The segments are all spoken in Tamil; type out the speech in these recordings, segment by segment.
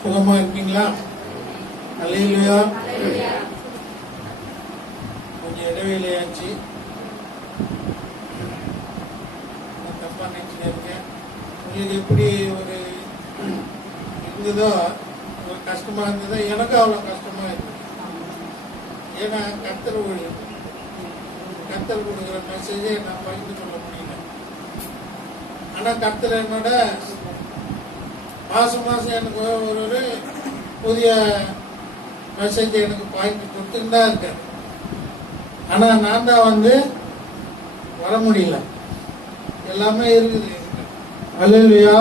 சுகமா இருக்கீங்களா? அல்லேலூயா. கொஞ்சம் இடைவேளையாச்சு, தப்பா நினைச்சுட்டு இருக்கேன். உங்களுக்கு எப்படி ஒரு இருந்ததோ, ஒரு கஷ்டமா இருந்ததோ, எனக்கும் அவ்வளோ கஷ்டமா இருக்கு. ஏன்னா கர்த்தர் ஊழியம், கர்த்தர் கொடுக்குற மெசேஜை நான் பகிர்ந்து கொள்ள முடியல. ஆனா கர்த்தர் என்னோட மாசம் எனக்கு ஒரு புதிய மெசேஜ் எனக்கு பாயிண்ட் கொடுத்துட்டு தான் இருக்கேன். ஆனா நான் தான் வர முடியல. எல்லாமே இருக்குது. அல்லேலூயா.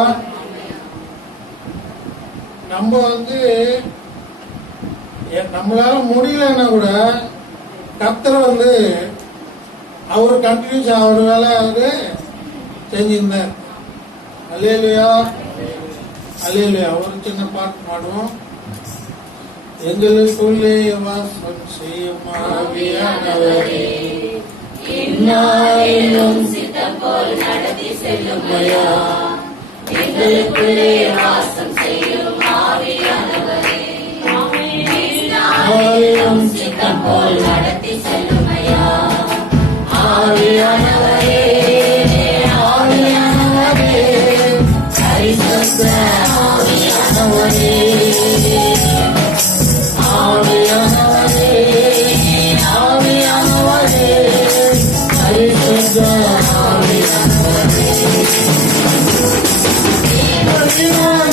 நம்ம நம்மளால முடியலன்னா கூட கர்த்தர் அவரு கண்டினியூஸ் அவர் வேலை செஞ்சிருந்தார். அல்லேலூயா, அல்லேலூயா. ஒரு சின்ன பாட்டு பாடுவோம். எங்களுக்குள்ளே வாசம் செய்யும் ஆவியானவரே, இன்னாரிலும் சித்தம் போல் நடத்தி செல்லுமையா. எங்களுக்குள்ளே வாசம் செய்யும் ஆவியானவரே, இன்னாரிலும் சித்தம் போல் நடத்தி செல்லுமையா. ஆவியானவரே, ஆவியானவரே, பரிசுத்த ஆவியானவரே, ஆவியானவரே, ஆவியானவரே, பரிசுத்த ஆவியானவரே.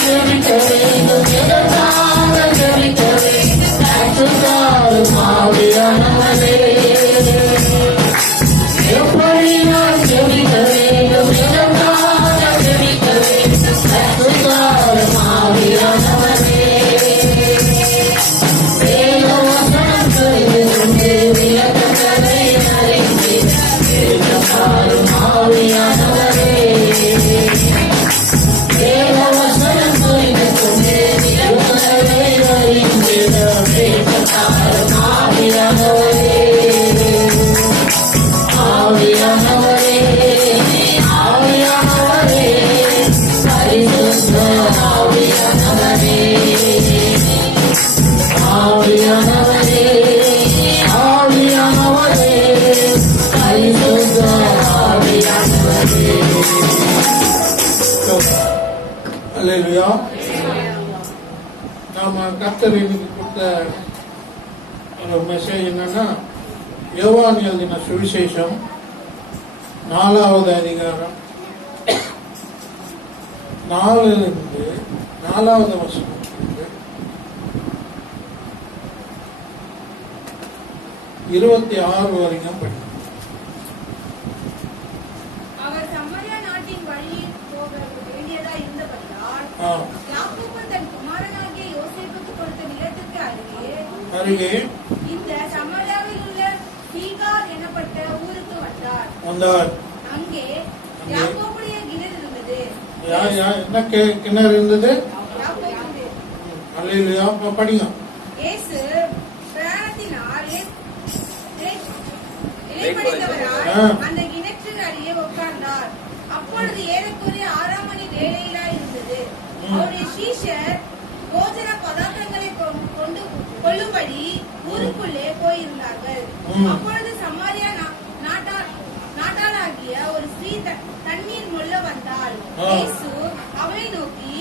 ஜெபிக்க வேண்டும், எதற்காக ஜெபிக்க வேண்டும், பரிசுத்த ஆவியானவரே. எப்படி நான் ஜெபிக்க வேண்டும், எதற்காக ஜெபிக்க வேண்டும், பரிசுத்த ஆவியானவரே. அல்லேலூயா. நாம கர்த்தர் இன்னைக்கு கொடுத்த ஒரு மெசேஜ் என்னன்னா, யோவான் எழுதின சுவிசேஷம் 4வது அதிகாரம் 4லிருந்து 4வது வசனம் 26 வரைக்கும் படிக்கும். அருகே இந்த சமாரியாவில் உள்ள சீகார் எனப்பட்ட ஊருக்கு வந்தார். அங்கே யாக்கோபுடைய கிணறு இருந்தது. என்ன கிணறு இருந்தது? அல்லேலூயா. படிங்க. இயேசு பிரயாணத்தினால் இளைப்படைந்தவராய் அந்த கிணற்று அருகே உட்கார்ந்தார். அப்பொழுது ஏறக்குறைய 6ஆம் மணி வேளையிலாய் இருந்தது. அவருடைய சீஷர் போஜன பதார்த்தங்களை கொண்டு கொள்ளும்படி ஊருக்குள்ளே போயிருந்தார்கள். அப்பொழுது சமாரியா நாட்டாளாகிய ஒரு ஸ்திரீ தண்ணீர் மொள்ள வந்தாள். இயேசு அவளை நோக்கி,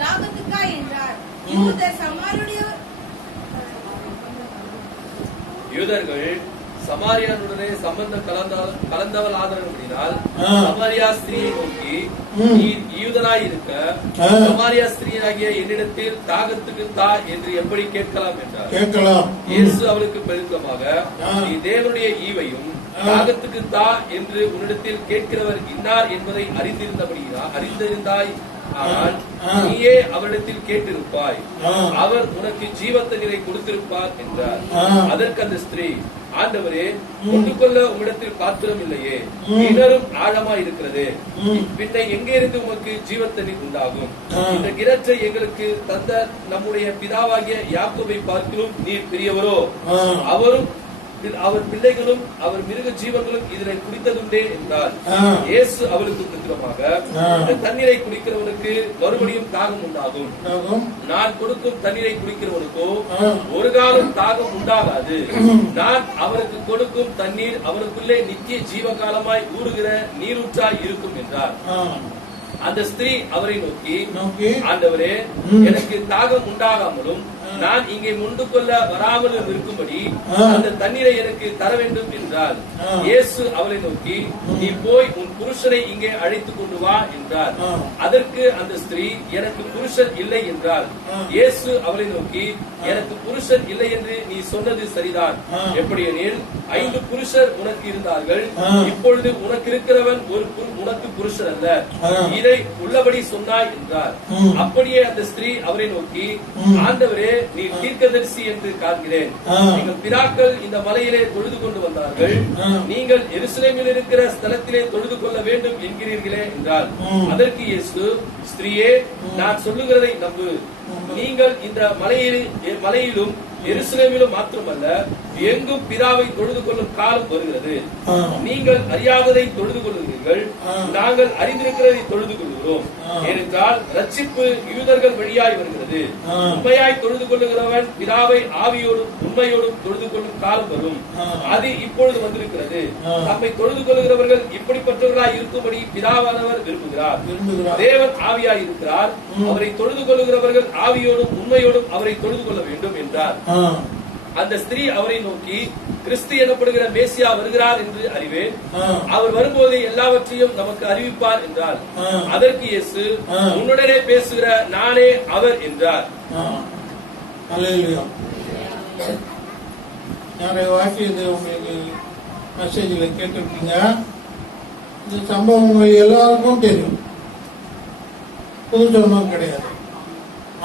தாகத்துக்கா என்றார். யூதர்கள் சமாரியானுடனே சம்பந்தம் கலந்தவள் ஆதரவினால் சமாரியா ஸ்திரீயை நோக்கி, யூதனாய் இருக்க சமாரியா ஸ்திரீயாகிய என்னிடத்தில் தாகத்துக்கு தா என்று எப்படி கேட்கலாம் என்றார். இயேசு அவளுக்கு பிரதியுத்தரமாக, நீ தேவனுடைய ஈவையும் தாகத்துக்கு தா என்று உன்னிடத்தில் கேட்கிறவர் இன்னார் என்பதை அறிந்திருந்தாய் ஆனால் நீயே அவரிடத்தில் கேட்டிருப்பாய், அவர் உனக்கு ஜீவ தண்ணீரை கொடுத்திருப்பார் என்றார். அதற்கு அந்த ஸ்திரீ, ஆண்டவரே, கொண்டு கொள்ள உம்மிடத்தில் பாத்திரம் இல்லையே, கிணறும் ஆழமா இருக்கிறது, பின்ன எங்கே இருந்து உமக்கு ஜீவ தண்ணீர் உண்டாகும்? இந்த கிணற்றை எங்களுக்கு தந்த நம்முடைய பிதாவாகிய யாக்கோபை பார்க்கிலும் நீர் பெரியவரோ? அவரும் அவர் பிள்ளைகளும் அவர் மிருக ஜீவங்களும் இதனை குடித்ததுண்டே என்றார். இயேசு அவளுக்கு பிரதியுத்தரமாக, இந்த தண்ணீரை குடிக்கிறவனுக்கு மறுபடியும் தாகம் உண்டாகும். நான் கொடுக்கும் தண்ணீரை குடிக்கிறவனுக்கோ ஒரு காலம் தாகம் உண்டாகாது. நான் அவருக்கு கொடுக்கும் தண்ணீர் அவருக்குள்ளே நித்திய ஜீவகாலமாய் ஊறுகிற நீரூற்றாய் இருக்கும் என்றார். அந்த ஸ்திரீ அவரை நோக்கி, ஆண்டவரே, எனக்கு தாகம் உண்டாகாமலும் நான் இங்கே முண்டு கொள்ள வராமலும் இருக்கும்படி அந்த தண்ணீரை எனக்கு தர வேண்டும் என்றார். இயேசு அவளை நோக்கி, நீ போய் உன் புருஷனை இங்கே அழைத்துக் கொண்டு வா என்றார். அதற்கு அந்த ஸ்திரீ, எனக்கு புருஷன் இல்லை என்றார். இயேசு அவளை நோக்கி, எனக்கு புருஷன் இல்லை என்று நீ சொன்னது சரிதான். எப்படியெனில் 5 புருஷர் உனக்கு இருந்தார்கள், இப்பொழுது உனக்கு இருக்கிறவன் உனக்கு புருஷன் அல்ல, இதை உள்ளபடி சொன்னாய் என்றார். அப்படியே அந்த ஸ்திரீ அவரை நோக்கி, ஆண்டவரே, நீ தீர்க்கதரிசி என்று காண்கிறேன். எங்கள் பிதாக்கள் இந்த மலையிலே தொழுது கொண்டு வந்தார்கள், நீங்கள் எருசலேமில் இருக்கிற ஸ்தலத்திலே தொழுது கொள்ள வேண்டும் என்கிறீர்களே என்றார். அதற்கு இயேசு, ஸ்திரீயே, நான் சொல்லுகிறதை நம்பு. நீங்கள் இந்த மலையிலும் எருசலேமிலும் மாத்திரமல்ல, எங்கும் பிதாவை தொழுது கொள்ளும் காலம் வருகிறது. நீங்கள் அறியாததை தொழுது கொள்ளுகிறீர்கள், நாங்கள் அறிந்திருக்கிறதை தொழுது கொள்கிறோம். ஏனென்றால் ரட்சிப்பு யூதர்கள் வழியாய் வருகிறது. உண்மையாய் தொழுது கொள்ளுகிறவன் பிதாவை ஆவியோடும் உண்மையோடும் தொழுது கொள்ளும் காலம் வரும், அது இப்பொழுது வந்திருக்கிறது. தம்மை தொழுது கொள்ளுகிறவர்கள் இப்படிப்பட்டவர்களாய் இருக்கும்படி பிதாவானவர் விரும்புகிறார். தேவன் ஆவியாய் இருக்கிறார், அவரை தொழுது கொள்ளுகிறவர்கள் ஆவியோடும் உண்மையோடும் அவரை தொழுது கொள்ள வேண்டும் என்றார். அந்த ஸ்திரீ அவரை நோக்கி, கிறிஸ்து எனப்படுகிற மேசியா வருகிறார் என்று அறிவேன், அவர் வரும்போது எல்லாவற்றையும் நமக்கு அறிவிப்பார் என்றார். அதற்கு இயேசு, உன்னுடனே பேசுகிற நானே அவர் என்றார். நிறைய வாட்டி இது உங்களுக்கு மெசேஜ்ல கேட்டிருக்கீங்க. இந்த சம்பவம் உங்களுக்கு எல்லாருக்கும் தெரியும், புதுசமாக கிடையாது.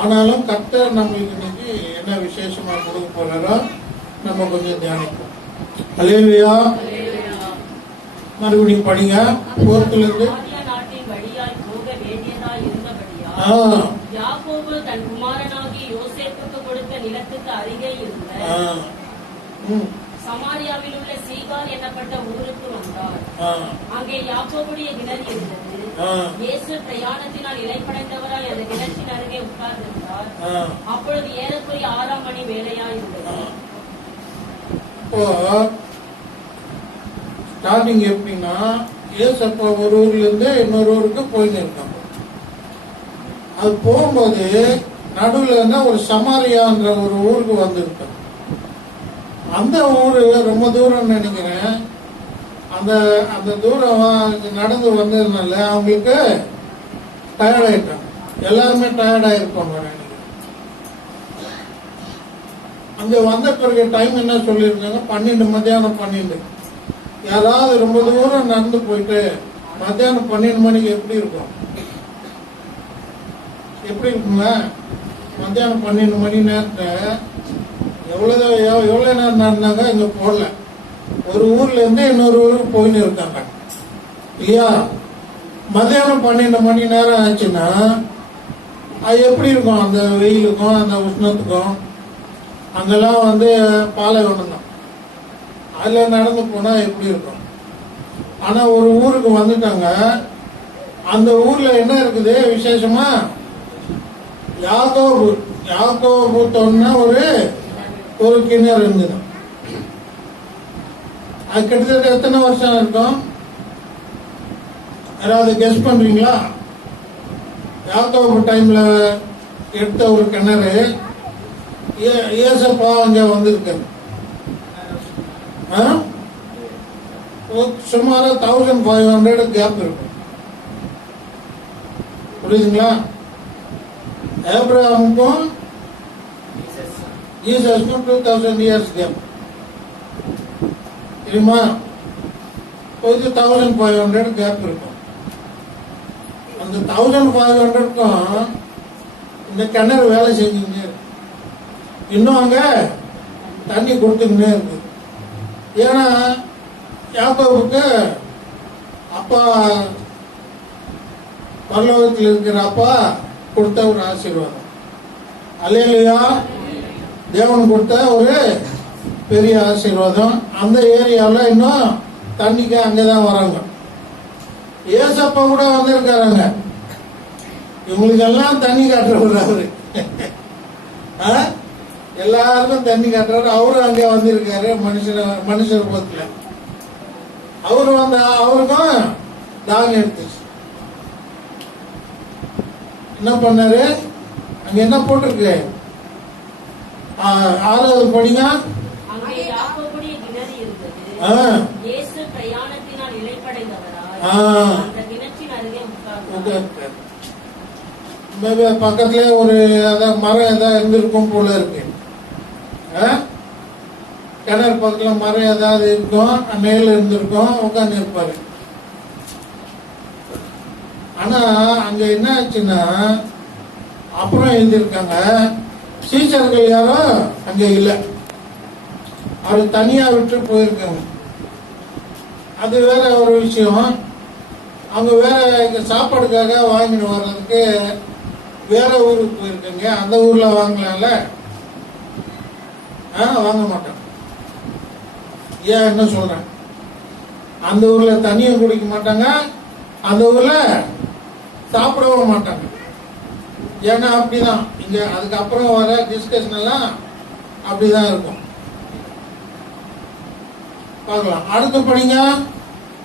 ஆனாலும் கர்த்தர் நம்மளுக்கு இன்னைக்கு என்ன விசேஷமா கொடுக்க போறாரோ நம்ம கொஞ்சம் தியானிப்போம். அல்லேலூயா. மறுபடியும் படிங்க, 4th இருந்து. யாக்கோபு தன் குமாரனாகி யோசேப்புக்கு கொடுத்த நிலத்துக்கு அருகே இருந்த சமாரியாவில் உள்ள சீகார் எனப்பட்ட ஊருக்கு வந்தார். அங்கே யாக்கோபுடைய கிணறு இருந்தது. இயேசு பிரயாணத்தினால் இலைப்படைந்தவராய் அந்த கிணற்றின் அருகே உட்கார்ந்திருந்தார். அப்பொழுது ஏறக்குறைய 6ஆம் மணி வேளையாய் இருந்தது. ஸ்டார்டிங் எப்படின்னா, ஏசப்பா ஒரு ஊர்ல இருந்து இன்னொரு ஊருக்கு போயின்னு இருக்காங்க. அது போகும்போது நடுவில் இருந்தா ஒரு சமாரியான்ற ஒரு ஊருக்கு வந்திருக்காங்க. அந்த ஊரு ரொம்ப தூரம் நினைக்கிறேன். அந்த தூரம் நடந்து வந்ததுனால அவங்களுக்கு டயர்ட் ஆயிட்டாங்க. எல்லாருமே டயர்ட் ஆயிருப்பாங்க நினைக்கிறேன். அங்க வந்த பிறகு டைம் என்ன சொல்லியிருக்காங்க, 12 மத்தியானம் 12. யாராவது ரொம்ப தூரம் நடந்து போயிட்டு மத்தியானம் 12 மணிக்கு எப்படி இருக்கும்? எப்படி இருக்குங்க? மத்தியானம் 12 மணி நேரத்தை எவ்வளவு நேரம் நடந்தாங்க இங்க போடல. ஒரு ஊர்ல இருந்து இன்னொரு ஊருக்கு போயின்னு இருக்காங்க இல்லையா? மத்தியானம் 12 மணி நேரம் ஆச்சுன்னா அது எப்படி இருக்கும்? அந்த வெயிலுக்கும் அந்த உஷ்ணத்துக்கும். அங்கெல்லாம் பாலைவனம் தான், அதுல நடந்து போனா எப்படி இருக்கும்? ஆனா ஒரு ஊருக்கு வந்துட்டாங்க. அந்த ஊர்ல என்ன இருக்குது விசேஷமா? யாக்கோபு தொன்ன ஒரு கிணறு இருந்தது. அது கிட்டத்தட்ட எத்தனை வருஷம் இருக்கும்? யாராவது கெஸ் பண்றீங்களா? யாக்கோபு டைம்ல எடுத்த ஒரு கிணறு. ஏசப்பா அங்க வந்திருக்காரு. சுமார் 1500 கேப் இருக்கும். புரியுதுங்களா? ஆபிரகாமுக்கும் ஜீசஸ்க்கும் 2000 இயர்ஸ் கேப். தெரியுமா? 1500 கேப் இருக்கும். அந்த அந்த 1500க்கும் இந்த கிணறு வேலை செஞ்சுக்கிட்டே இருக்கு. இன்னும் அங்க தண்ணி கொடுத்துக்கிட்டே இருக்கு. ஏன்னா யாக்கோபுக்கு அப்பா பரலோகத்தில் இருக்கிற அப்பா கொடுத்த ஒரு ஆசீர்வாதம். அல்லேலூயா. தேவன் கொடுத்த ஒரு பெரிய ஆசீர்வாதம். அந்த ஏரியாவில் இன்னும் தண்ணிக்கு அங்கதான் வராங்க. ஏசப்பா கூட வந்திருக்காங்க. இவங்களுக்கெல்லாம் தண்ணி காட்டுறவர் அவரு. எல்லாருக்கும் தண்ணி காட்டுறாரு. அவரும் அங்கே வந்திருக்காரு மனுஷர் ரூபத்துல. அவரு அவருக்கும் தாகம் எடுத்துச்சு. என்ன பண்ணாரு? அங்க என்ன போட்டிருக்கு? 6வது படிங்க. அங்கே யாக்கோபுடைய கிணறு இருந்தது. இயேசு பிரயாணத்தினால் இளைப்படைந்தவராய் அந்த கிணற்றின் அருகே உட்கார்ந்தார். பக்கத்துல ஒரு மரம் ஏதாவது இருந்திருக்கும் போல இருக்கு. கிணறு பக்கத்துல மரம் ஏதாவது இருக்கும், மேல இருந்திருக்கும், உட்கார்ந்து இருப்பாரு. ஆனா அங்க என்ன ஆச்சுன்னா, அப்புறம் எழுதியிருக்காங்க, சீசர்கள் யாரும் அங்க இல்லை, அவர் தனியா விட்டு போயிருக்காங்க. அது வேற ஒரு விஷயம். அவங்க வேற சாப்பாடுக்காக வாங்கிட்டு வர்றதுக்கு வேற ஊருக்கு போயிருக்காங்க. அந்த ஊர்ல வாங்கலாம்ல? வாங்க மாட்டேன். ஏன் என்ன சொல்றேன்? அந்த ஊர்ல தண்ணியும் குடிக்க மாட்டாங்க, அந்த ஊர்ல சாப்பிடவும் மாட்டாங்க. ஏன்னா அப்படிதான் இங்க அதுக்கப்புறம் வர டிஸ்கஷன் எல்லாம் அப்படிதான் இருக்கும். பார்க்கலாம். அடுத்து படிங்க.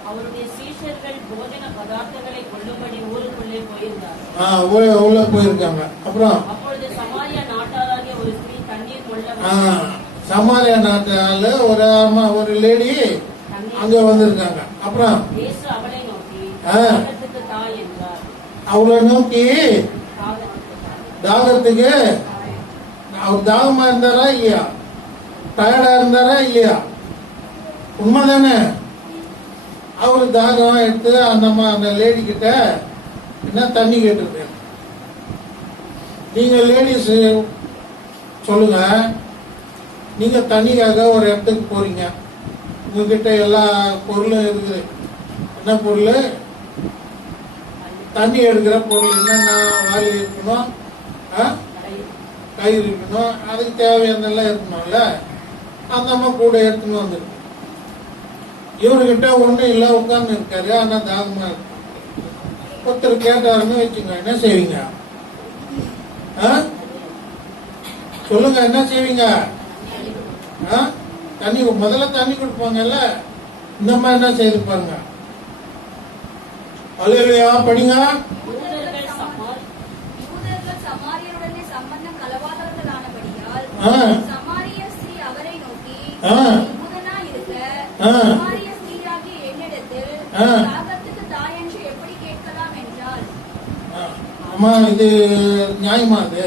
அவருடைய சீஷர்கள் போஜன பதார்த்தங்களை கொள்ளும்படி ஊருக்குள்ளே போயிருந்தார். உள்ள போயிருக்காங்க. அப்புறம் அப்பொழுது சமாரியா நாட்டாராகிய ஒரு ஸ்திரீ தண்ணீர் கொள்ள சமாரியா நாட்டால ஒரு லேடி அங்க வந்திருக்காங்க. அப்புறம் இயேசு அவளை நோக்கி தாகத்துக்கு தா என்றார். அவளை நோக்கி தாகத்துக்கு, அவர் தாகமா இருந்தாரா இல்லையா? டயர்டா இருந்தாரா இல்லையா? உண்மைதானே? அவரு தாகம் எடுத்து அந்த லேடி கிட்ட என்ன தண்ணி கேட்டிருக்க. நீங்க லேடிஸ் சொல்லுங்க, நீங்க தண்ணிக்காக ஒரு இடத்துக்கு போறீங்க, உங்ககிட்ட எல்லா பொருளும் இருக்குது. என்ன பொருள்? தண்ணி எடுக்கிற பொருள். என்னென்ன? வாளி இருக்கணும், கயிறு இருக்கணும், அதுக்கு தேவையானதெல்லாம் இருக்கணும்ல. அந்த அம்மா கூட எடுத்துன்னு வந்துருக்கு. இவர்கிட்ட ஒண்ணும் இல்ல, உட்கார்ந்து இருக்காரு. ஆனா தாகமா இருக்கு. ஒருத்தர் கேட்டாருன்னு வச்சுங்க, என்ன செய்வீங்க? சொல்லுங்க, என்ன செய்வீங்க? தண்ணி முதல்ல தண்ணி கொடுப்பாங்கல்ல. இந்த மாதிரி என்ன செய்து பாருங்க. அல்லேலூயா. படிங்க. சமாரியருடனே சம்பந்தம் கலவாதவர்களானபடியால் சமாரிய ஸ்திரீ அவரை நோக்கி, யூதனா இருக்க சமாரிய ஸ்திரீயாகிய என்னிடத்தில் தாகத்துக்கு தா என்று எப்படி கேட்கலாம் என்றால். அம்மா, இது நியாயமா? அது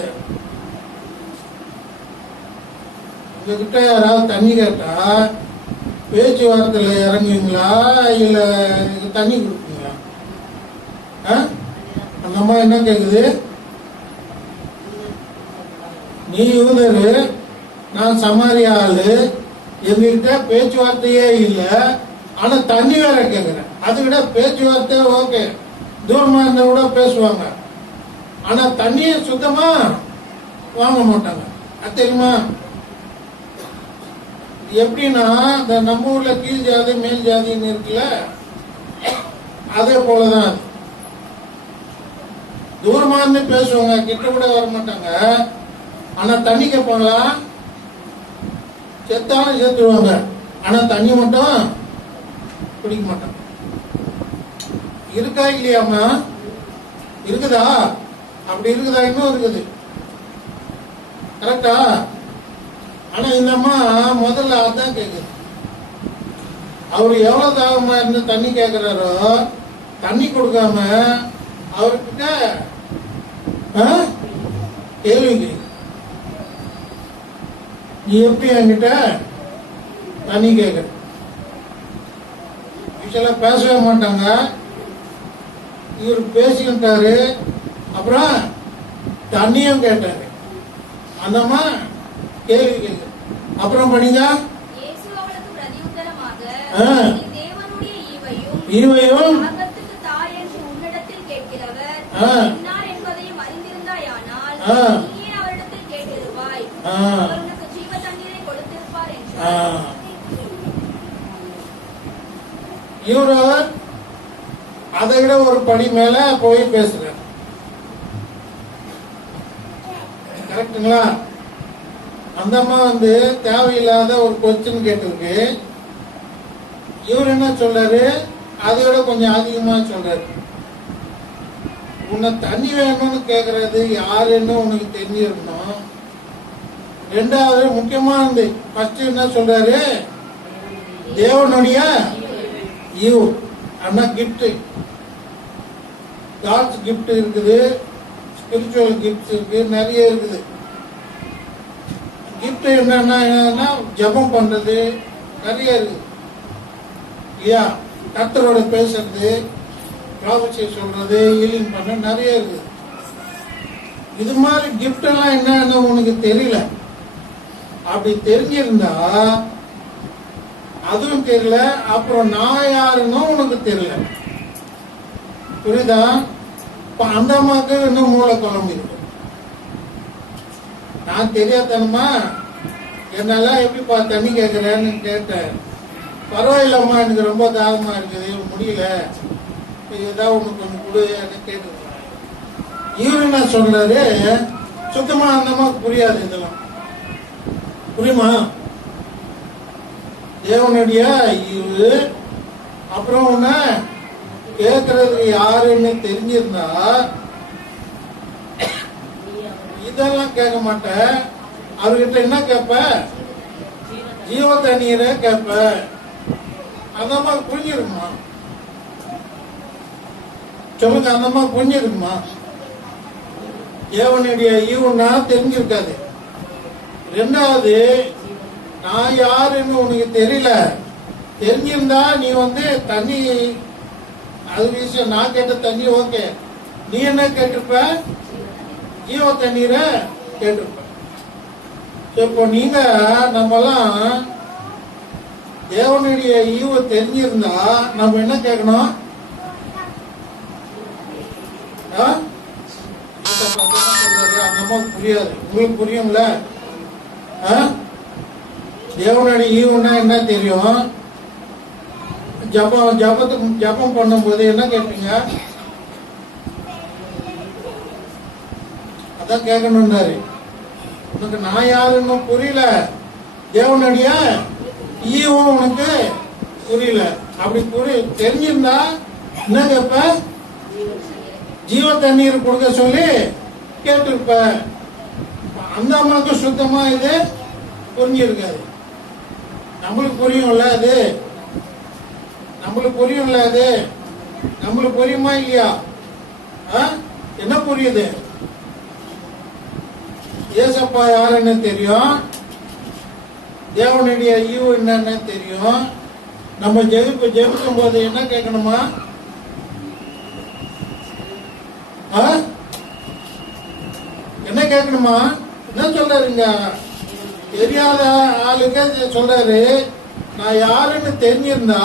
உங்ககிட்ட யாராவது தண்ணி கேட்டா பேச்சுவார்த்தையில இறங்குவீங்களா இல்ல தண்ணி கொடுப்பீங்களா? அந்த அம்மா என்ன கேக்குது? நீ யூதரு, நான் சமாரியா ஆளு, எங்ககிட்ட பேச்சுவார்த்தையே இல்ல, ஆனா தண்ணி வேற கேக்குறேன். அது விட பேச்சுவார்த்தை ஓகே, தூரமா இருந்தா கூட பேசுவாங்க. ஆனா தண்ணியை சுத்தமா வாங்க மாட்டாங்க. அது தெரியுமா? எப்படின்னா, இந்த நம்ம ஊர்ல கீழ் ஜாதி மேல் ஜாதின்னு இருக்குல்ல, அதே போலதான். தூரமா இருந்து பேசுவாங்க, கிட்ட கூட வர மாட்டாங்க. ஆனா தண்ணி கேட்பாங்களா? செத்தாலும் சேர்த்துருவாங்க. ஆனா தண்ணி மட்டும் குடிக்க மாட்டாங்க. இருக்கா இல்லையாமா? இருக்குதா? அப்படி இருக்குதா? இன்னும் இருக்குது. கரெக்டா? ஆனா இந்த அம்மா முதல்ல அதான் கேக்குது. அவரு எவ்வளவு தாகமா இருந்து தண்ணி கேட்கிறாரோ, தண்ணி கொடுக்காம அவர்கிட்ட கேள்வி, நீ எப்படி என்கிட்ட தண்ணி கேட்க? யூஸ்வலா பேசவே மாட்டாங்க. இவர் பேசிக்கிட்டாரு. அப்புறம் தண்ணியும் கேட்டாரு. அந்த அம்மா கேள்வி கேள்வி. அப்புறம் படிங்க. இயேசு அவளுக்கு பிரதியுத்தரமாக, ஆ. நீ தேவனுடைய ஈவையும் ஈவையும் யாகத்துக்கு தாய் என்று உன்னிடத்தில் கேட்கிறவர் ஆ. இன்னார் என்பதையும் அறிந்திருந்தாயானால் ஆ. நீயே அவரிடத்தில் கேட்டிருப்பாய், ஆ. அவர் உனக்கு ஜீவ தண்ணீரை கொடுத்திருப்பார் ஆ. என்றார். இவரு அதை விட ஒரு படி மேல போய் பேசுறாரு. கரெக்டுங்களா? அந்த அம்மா தேவையில்லாத ஒரு கொஸ்டின் கேட்டிருக்கு. இவர் என்ன சொல்றாரு? அதை விட கொஞ்சம் அதிகமா சொல்றாரு. உன்னை தண்ணி வேணும்னு கேக்குறது யாருன்னு உனக்கு தெரிஞ்சிருக்கணும். ரெண்டாவது முக்கியமா ஃபர்ஸ்ட் என்ன சொல்றாரு? தேவனுடைய ஈவு ஆனா கிஃப்ட், காட்ஸ் கிஃப்ட் இருக்குது, ஸ்பிரிச்சுவல் கிஃப்ட் இருக்கு, நிறைய இருக்குது. கிஃப்ட் என்னன்னா ஜெபம் பண்றது நிறைய இருக்குது இல்லையா? கர்த்தரோட பேசுறது, ப்ராபசி சொல்றது, ஹீலிங் பண்ண நிறைய இருக்குது. இது மாதிரி கிஃப்ட் எல்லாம் என்னன்னு உனக்கு தெரியல. அப்படி தெரிஞ்சிருந்தா அதுவும் தெரியல, அப்புறம் நான் யாருன்னு உனக்கு தெரியல. புரியுதா? இப்ப அந்த அம்மாவுக்கு இன்னும் மூளை குழம்பு இருக்கு. நான் தெரியாதனமா என்னெல்லாம் எப்படிப்பா தண்ணி கேட்கிறேன்னு கேட்டேன். பரவாயில்லம்மா, எனக்கு ரொம்ப தாகமா இருக்குது, முடியல, ஏதாவது ஒண்ணு கொஞ்சம் கொடு கேட்டு. இவரு என்ன சொல்றாரு? சுத்தமா அந்த அம்மாவுக்கு புரியாது. இதெல்லாம் புரியுமா? தேவனுடைய ஈவு, அப்புறம் உன்ன கேட்கறதுக்கு யாருன்னு தெரிஞ்சிருந்தா இதெல்லாம் கேட்க மாட்டேன். அவர்கிட்ட என்ன கேட்ப? ஜீவ தண்ணீரை கேட்ப. அந்த மாதிரி புரிஞ்சிருக்குமா? சொல்லுங்க, அந்த மாதிரி புரிஞ்சிருக்குமா? தேவனுடைய ஈவுன்னா தெரிஞ்சிருக்காது. ரெண்டாவது, நான் யாருன்னு உனக்கு தெரியல. தெரிஞ்சிருந்தா நீ தண்ணி, அது விஷயம். நான் கேட்ட தண்ணி ஓகே, நீ என்ன கேட்டிருப்ப? ஜீவ தண்ணீரை கேட்டிருப்ப. இப்போ நீங்க நம்மலாம் தேவனுடைய ஈவு தெரிஞ்சிருந்தா நம்ம என்ன கேட்கணும்? அந்த அம்மா புரியாது. உங்களுக்கு புரியும்ல? தேவனுடைய ஈவுன்னா என்ன தெரியும்? ஜபம் பண்ணும்போது என்ன கேட்பீங்க? அதான் கேட்கணும்னாரு. உனக்கு நான் யாருன்னு புரியல, தேவனுடைய ஈவும் உனக்கு புரியல. அப்படி தெரிஞ்சிருந்தா என்ன கேட்ப? ஜீவ தண்ணீர் கொடுக்க சொல்லி கேட்டிருப்ப. அந்த அம்மாவுக்கு சுத்தமா இது புரிஞ்சிருக்காது. நம்மளுக்கு புரியும்ல அது? நம்மளுக்கு புரியும்ல அது? நம்மளுக்கு புரியுமா இல்லையா? என்ன புரியுது? ஏசப்பா யாருன்னு தெரியும், தேவனுடைய ஈவு என்னன்னு தெரியும். நம்ம ஜெபிக்கும் போது என்ன கேட்கணுமா? என்ன கேட்கணுமா? என்ன சொல்றாருங்க? தெரியாத ஆளுக்கு சொல்றாரு. நான் யாருன்னு தெரிஞ்சிருந்தா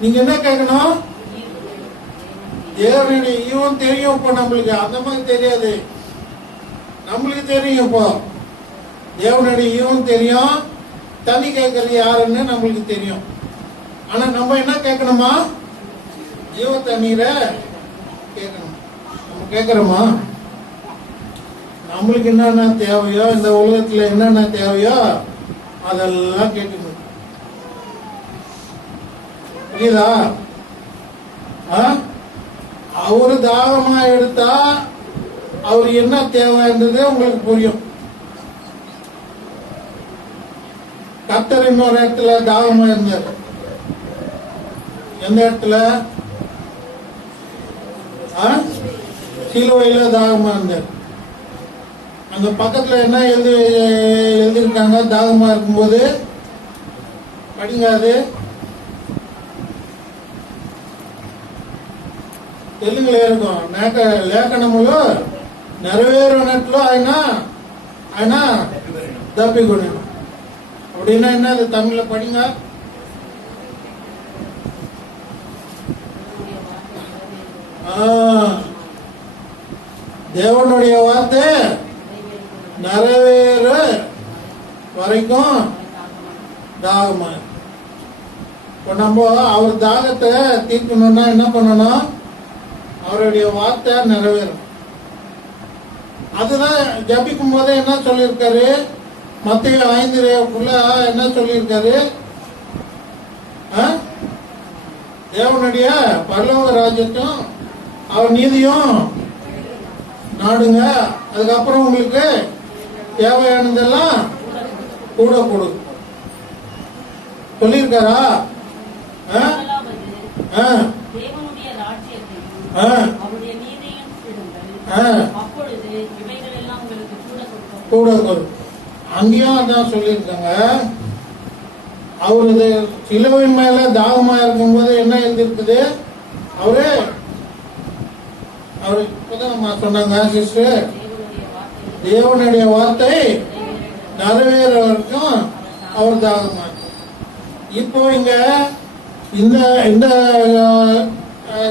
நீங்க என்ன கேட்கணும்? தேவனுடைய ஈவும் தெரியும். இப்போ நம்மளுக்கு அந்த மாதிரி தெரியாது. நம்மளுக்கு தெரியும். இப்போ தேவனுடைய ஈவும் தெரியும், தண்ணி கேட்கறது யாருன்னு நம்மளுக்கு தெரியும். ஆனா நம்ம என்ன கேட்கணுமா? ஜீவ தண்ணீரை கேட்கணும். நம்ம கேட்கிறோமா? நம்மளுக்கு என்னென்ன தேவையோ, இந்த உலகத்துல என்னென்ன தேவையோ அதெல்லாம் கேட்கணும். புரியுதா? அவரு தாகமா எடுத்தா அவர் என்ன தேவைன்றது உங்களுக்கு புரியும். கர்த்தர் இன்னொரு இடத்துல தாகமா இருந்தார். எந்த இடத்துல? சிலுவையில தாகமா இருந்தார். அந்த பக்கத்துல என்ன எழுதிருக்காங்க? தாகமா இருக்கும்போது படிங்க. அது తెలుగులో இருக்கும் లేఖనములు నెరవేరినట్లు ఆయన தப்பிக்கொள்ளணும் அப்படின்னா என்ன? அது தமிழ்ல படிங்க. தேவனுடைய வார்த்தை நிறைவேற வரைக்கும் தாகமா. இப்போ நம்ம அவர் தாகத்தை தீர்க்கணும்னா என்ன பண்ணணும்? அவருடைய வார்த்தை நிறைவேறும். அதுதான் ஜபிக்கும் போதே என்ன சொல்லியிருக்காரு? மத்திய 5:9 என்ன சொல்லியிருக்காரு? தேவனுடைய பரலோக ராஜ்யத்தையும் அவர் நீதியும் நாடுங்க, அதுக்கப்புறம் உங்களுக்கு தேவையானதெல்லாம் கூட கொடுக்கும் சொல்லியிருக்காரா? தேவனுடைய ராஜ்யத்தையும் அவருடைய நீதியையும் தேடுங்கள், அப்பொழுது இவைகள் எல்லாம் உங்களுக்கு கூட கொடுக்கும். அங்கேயும் அதான் சொல்லியிருக்காங்க. அவரு சிலுவையின் மேல தாகமா இருக்கும்போது என்ன எழுதிருக்குது? அவரு இப்பதான் சொன்னாங்க சிஸ்டர், தேவனுடைய வார்த்தை நிறைவேற வரைக்கும் அவர் தாகமா. இப்போ இங்க இந்த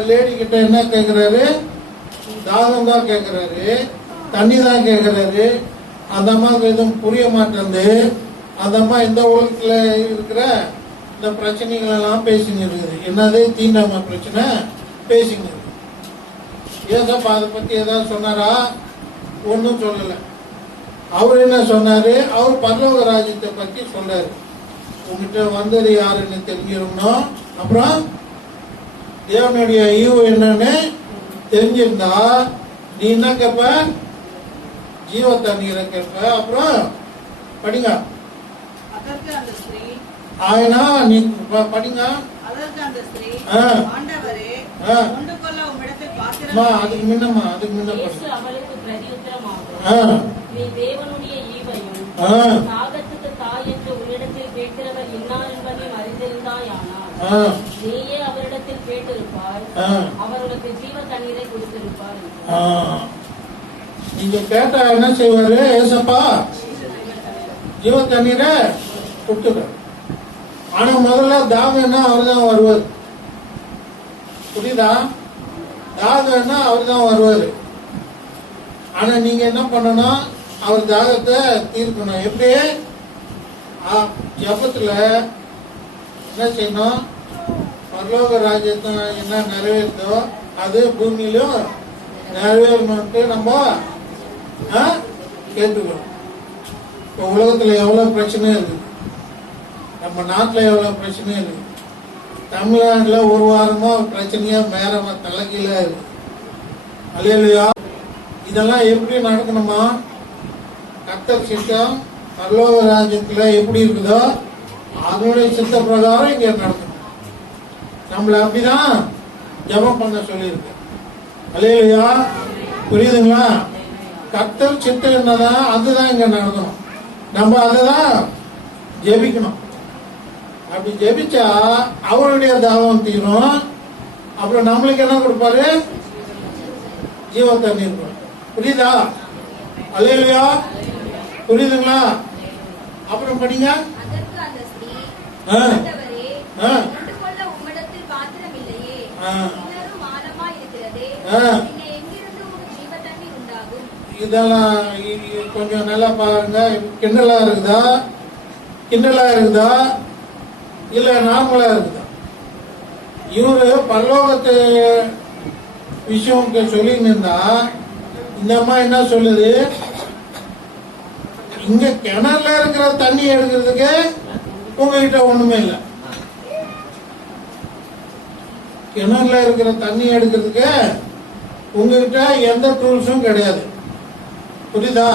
லேடி கிட்ட என்ன கேக்குறாரு? தாகம் தான் கேக்குறாரு, தண்ணி தான் கேக்குறாரு. அந்த அம்மாவுக்கு எதுவும் புரிய மாட்டேங்குது. அந்த அம்மா இந்த உலகத்துல இருக்கிற இந்த பிரச்சனைகள் எல்லாம் பேசிங்க இருக்குது. என்னது? தீண்டாமை பிரச்சனை பேசிங்க இருக்கு. ஏசப்பா அதை பத்தி ஏதாவது சொன்னாரா? ஒன்னும் சொல்லல. அவர் என்ன சொன்னாரு? அவர் பரலோக ராஜ்யத்தை பத்தி சொல்றாரு. உங்ககிட்ட வந்தது யாருன்னு தெரிஞ்சிருக்கணும், அப்புறம் தேவனுடைய ஈவு என்னன்னு தெரிஞ்சிருந்தா நீ என்ன கேட்ப? ஜீவ தண்ணீரை கேட்ப. அப்புறம் படிங்க. அதற்கு அந்த ஸ்திரீ, ஆயினா நீ படிங்க. அதற்கு அந்த ஸ்திரீ, ஆண்டவரே, கொண்டு கொள்ள உம்மிடத்தில் அதுக்கு முன்னமா இயேசு அவளுக்கு பிரதியுத்தரமாக, நீ தேவனுடைய ஈவையும் தாகத்துக்கு தாய் என்று உன்னிடத்தில் கேட்கிறவர் இன்னார் என்பதையும் அறிந்திருந்தாயானால் நீயே அவரிடத்தில் கேட்டிருப்பார், அவர் உனக்கு ஜீவ தண்ணீரை கொடுத்திருப்பார். நீங்க கேட்டா என்ன செய்வாரு? ஏசப்பா ஜீவ தண்ணீரை கொடுத்துட்டார். ஆனா முதல்ல தாகம்னா அவர் தான் வருவார். புரியுதா? தாகம்னா அவர் தான் வருவாரு. ஆனா நீங்க என்ன பண்ணணும்? அவர் தாகத்தை தீர்க்கணும். எப்படி? ஜபத்துல என்ன செய்யணும்? பரலோக ராஜ்யத்தை என்ன நிறைவேற்றோ அது பூமியிலும் நிறைவேறணும்ட்டு நம்ம கேட்டுக்கணும். இப்போ உலகத்துல எவ்வளவு பிரச்சனை இருக்கு, நம்ம நாட்டுல எவ்வளவு பிரச்சனை இருக்கு, தமிழ்நாட்டுல ஒரு வாரமா பிரச்சனையா மேரமா தலைகீழ இருக்கு. அல்லேலூயா. இதெல்லாம் எப்படி நடக்கணுமா? கர்த்தர் சித்தம் பரலோக ராஜ்யத்துல எப்படி இருக்குதோ அதனுடைய சித்த பிரகாரம் இங்க நடக்கணும். நம்மள அப்படிதான் ஜபம் பண்ண சொல்லியிருக்கு. அல்லேலூயா. புரியுதுங்களா? கர்த்தர் சித்தம் என்னதான் அதுதான் இங்க நடக்கணும். நம்ம அதுதான் ஜெபிக்கணும். அப்படி ஜெபிச்சா அவருடைய தாகம் தீரும். அப்புறம் நம்மளுக்கு என்ன கொடுப்பாரு? ஜீவ தண்ணீர். புரியுதா? அல்லேலூயா. புரியுதுங்களா? அப்புறம் படிங்க. அதற்கு அந்த ஸ்திரீ, ஆண்டவரே, கொண்டு கொள்ள உம்மிடத்தில் பாத்திரம் இல்லையே, கிணறும் ஆழமாய் இருக்கிறதே, பின்ன எங்கிருந்து உமக்கு ஜீவ தண்ணீர் உண்டாகும்? இதெல்லாம் கொஞ்சம் நல்லா பாருங்க. கிண்டலா இருக்குதா? கிண்டலா இருக்குதா இல்ல நார்மலா இருக்குதா? இவரு பரலோகத்து விஷயம் சொல்லின்னு இருந்தா இந்த அம்மா என்ன சொல்லுது? இங்க கிணறுல இருக்கிற தண்ணி எடுக்கிறதுக்கு உங்ககிட்ட ஒண்ணுமே இல்லை. கிணறுல இருக்கிற தண்ணி எடுக்கிறதுக்கு உங்ககிட்ட எந்த டூல்ஸும் கிடையாது. புரியுதா?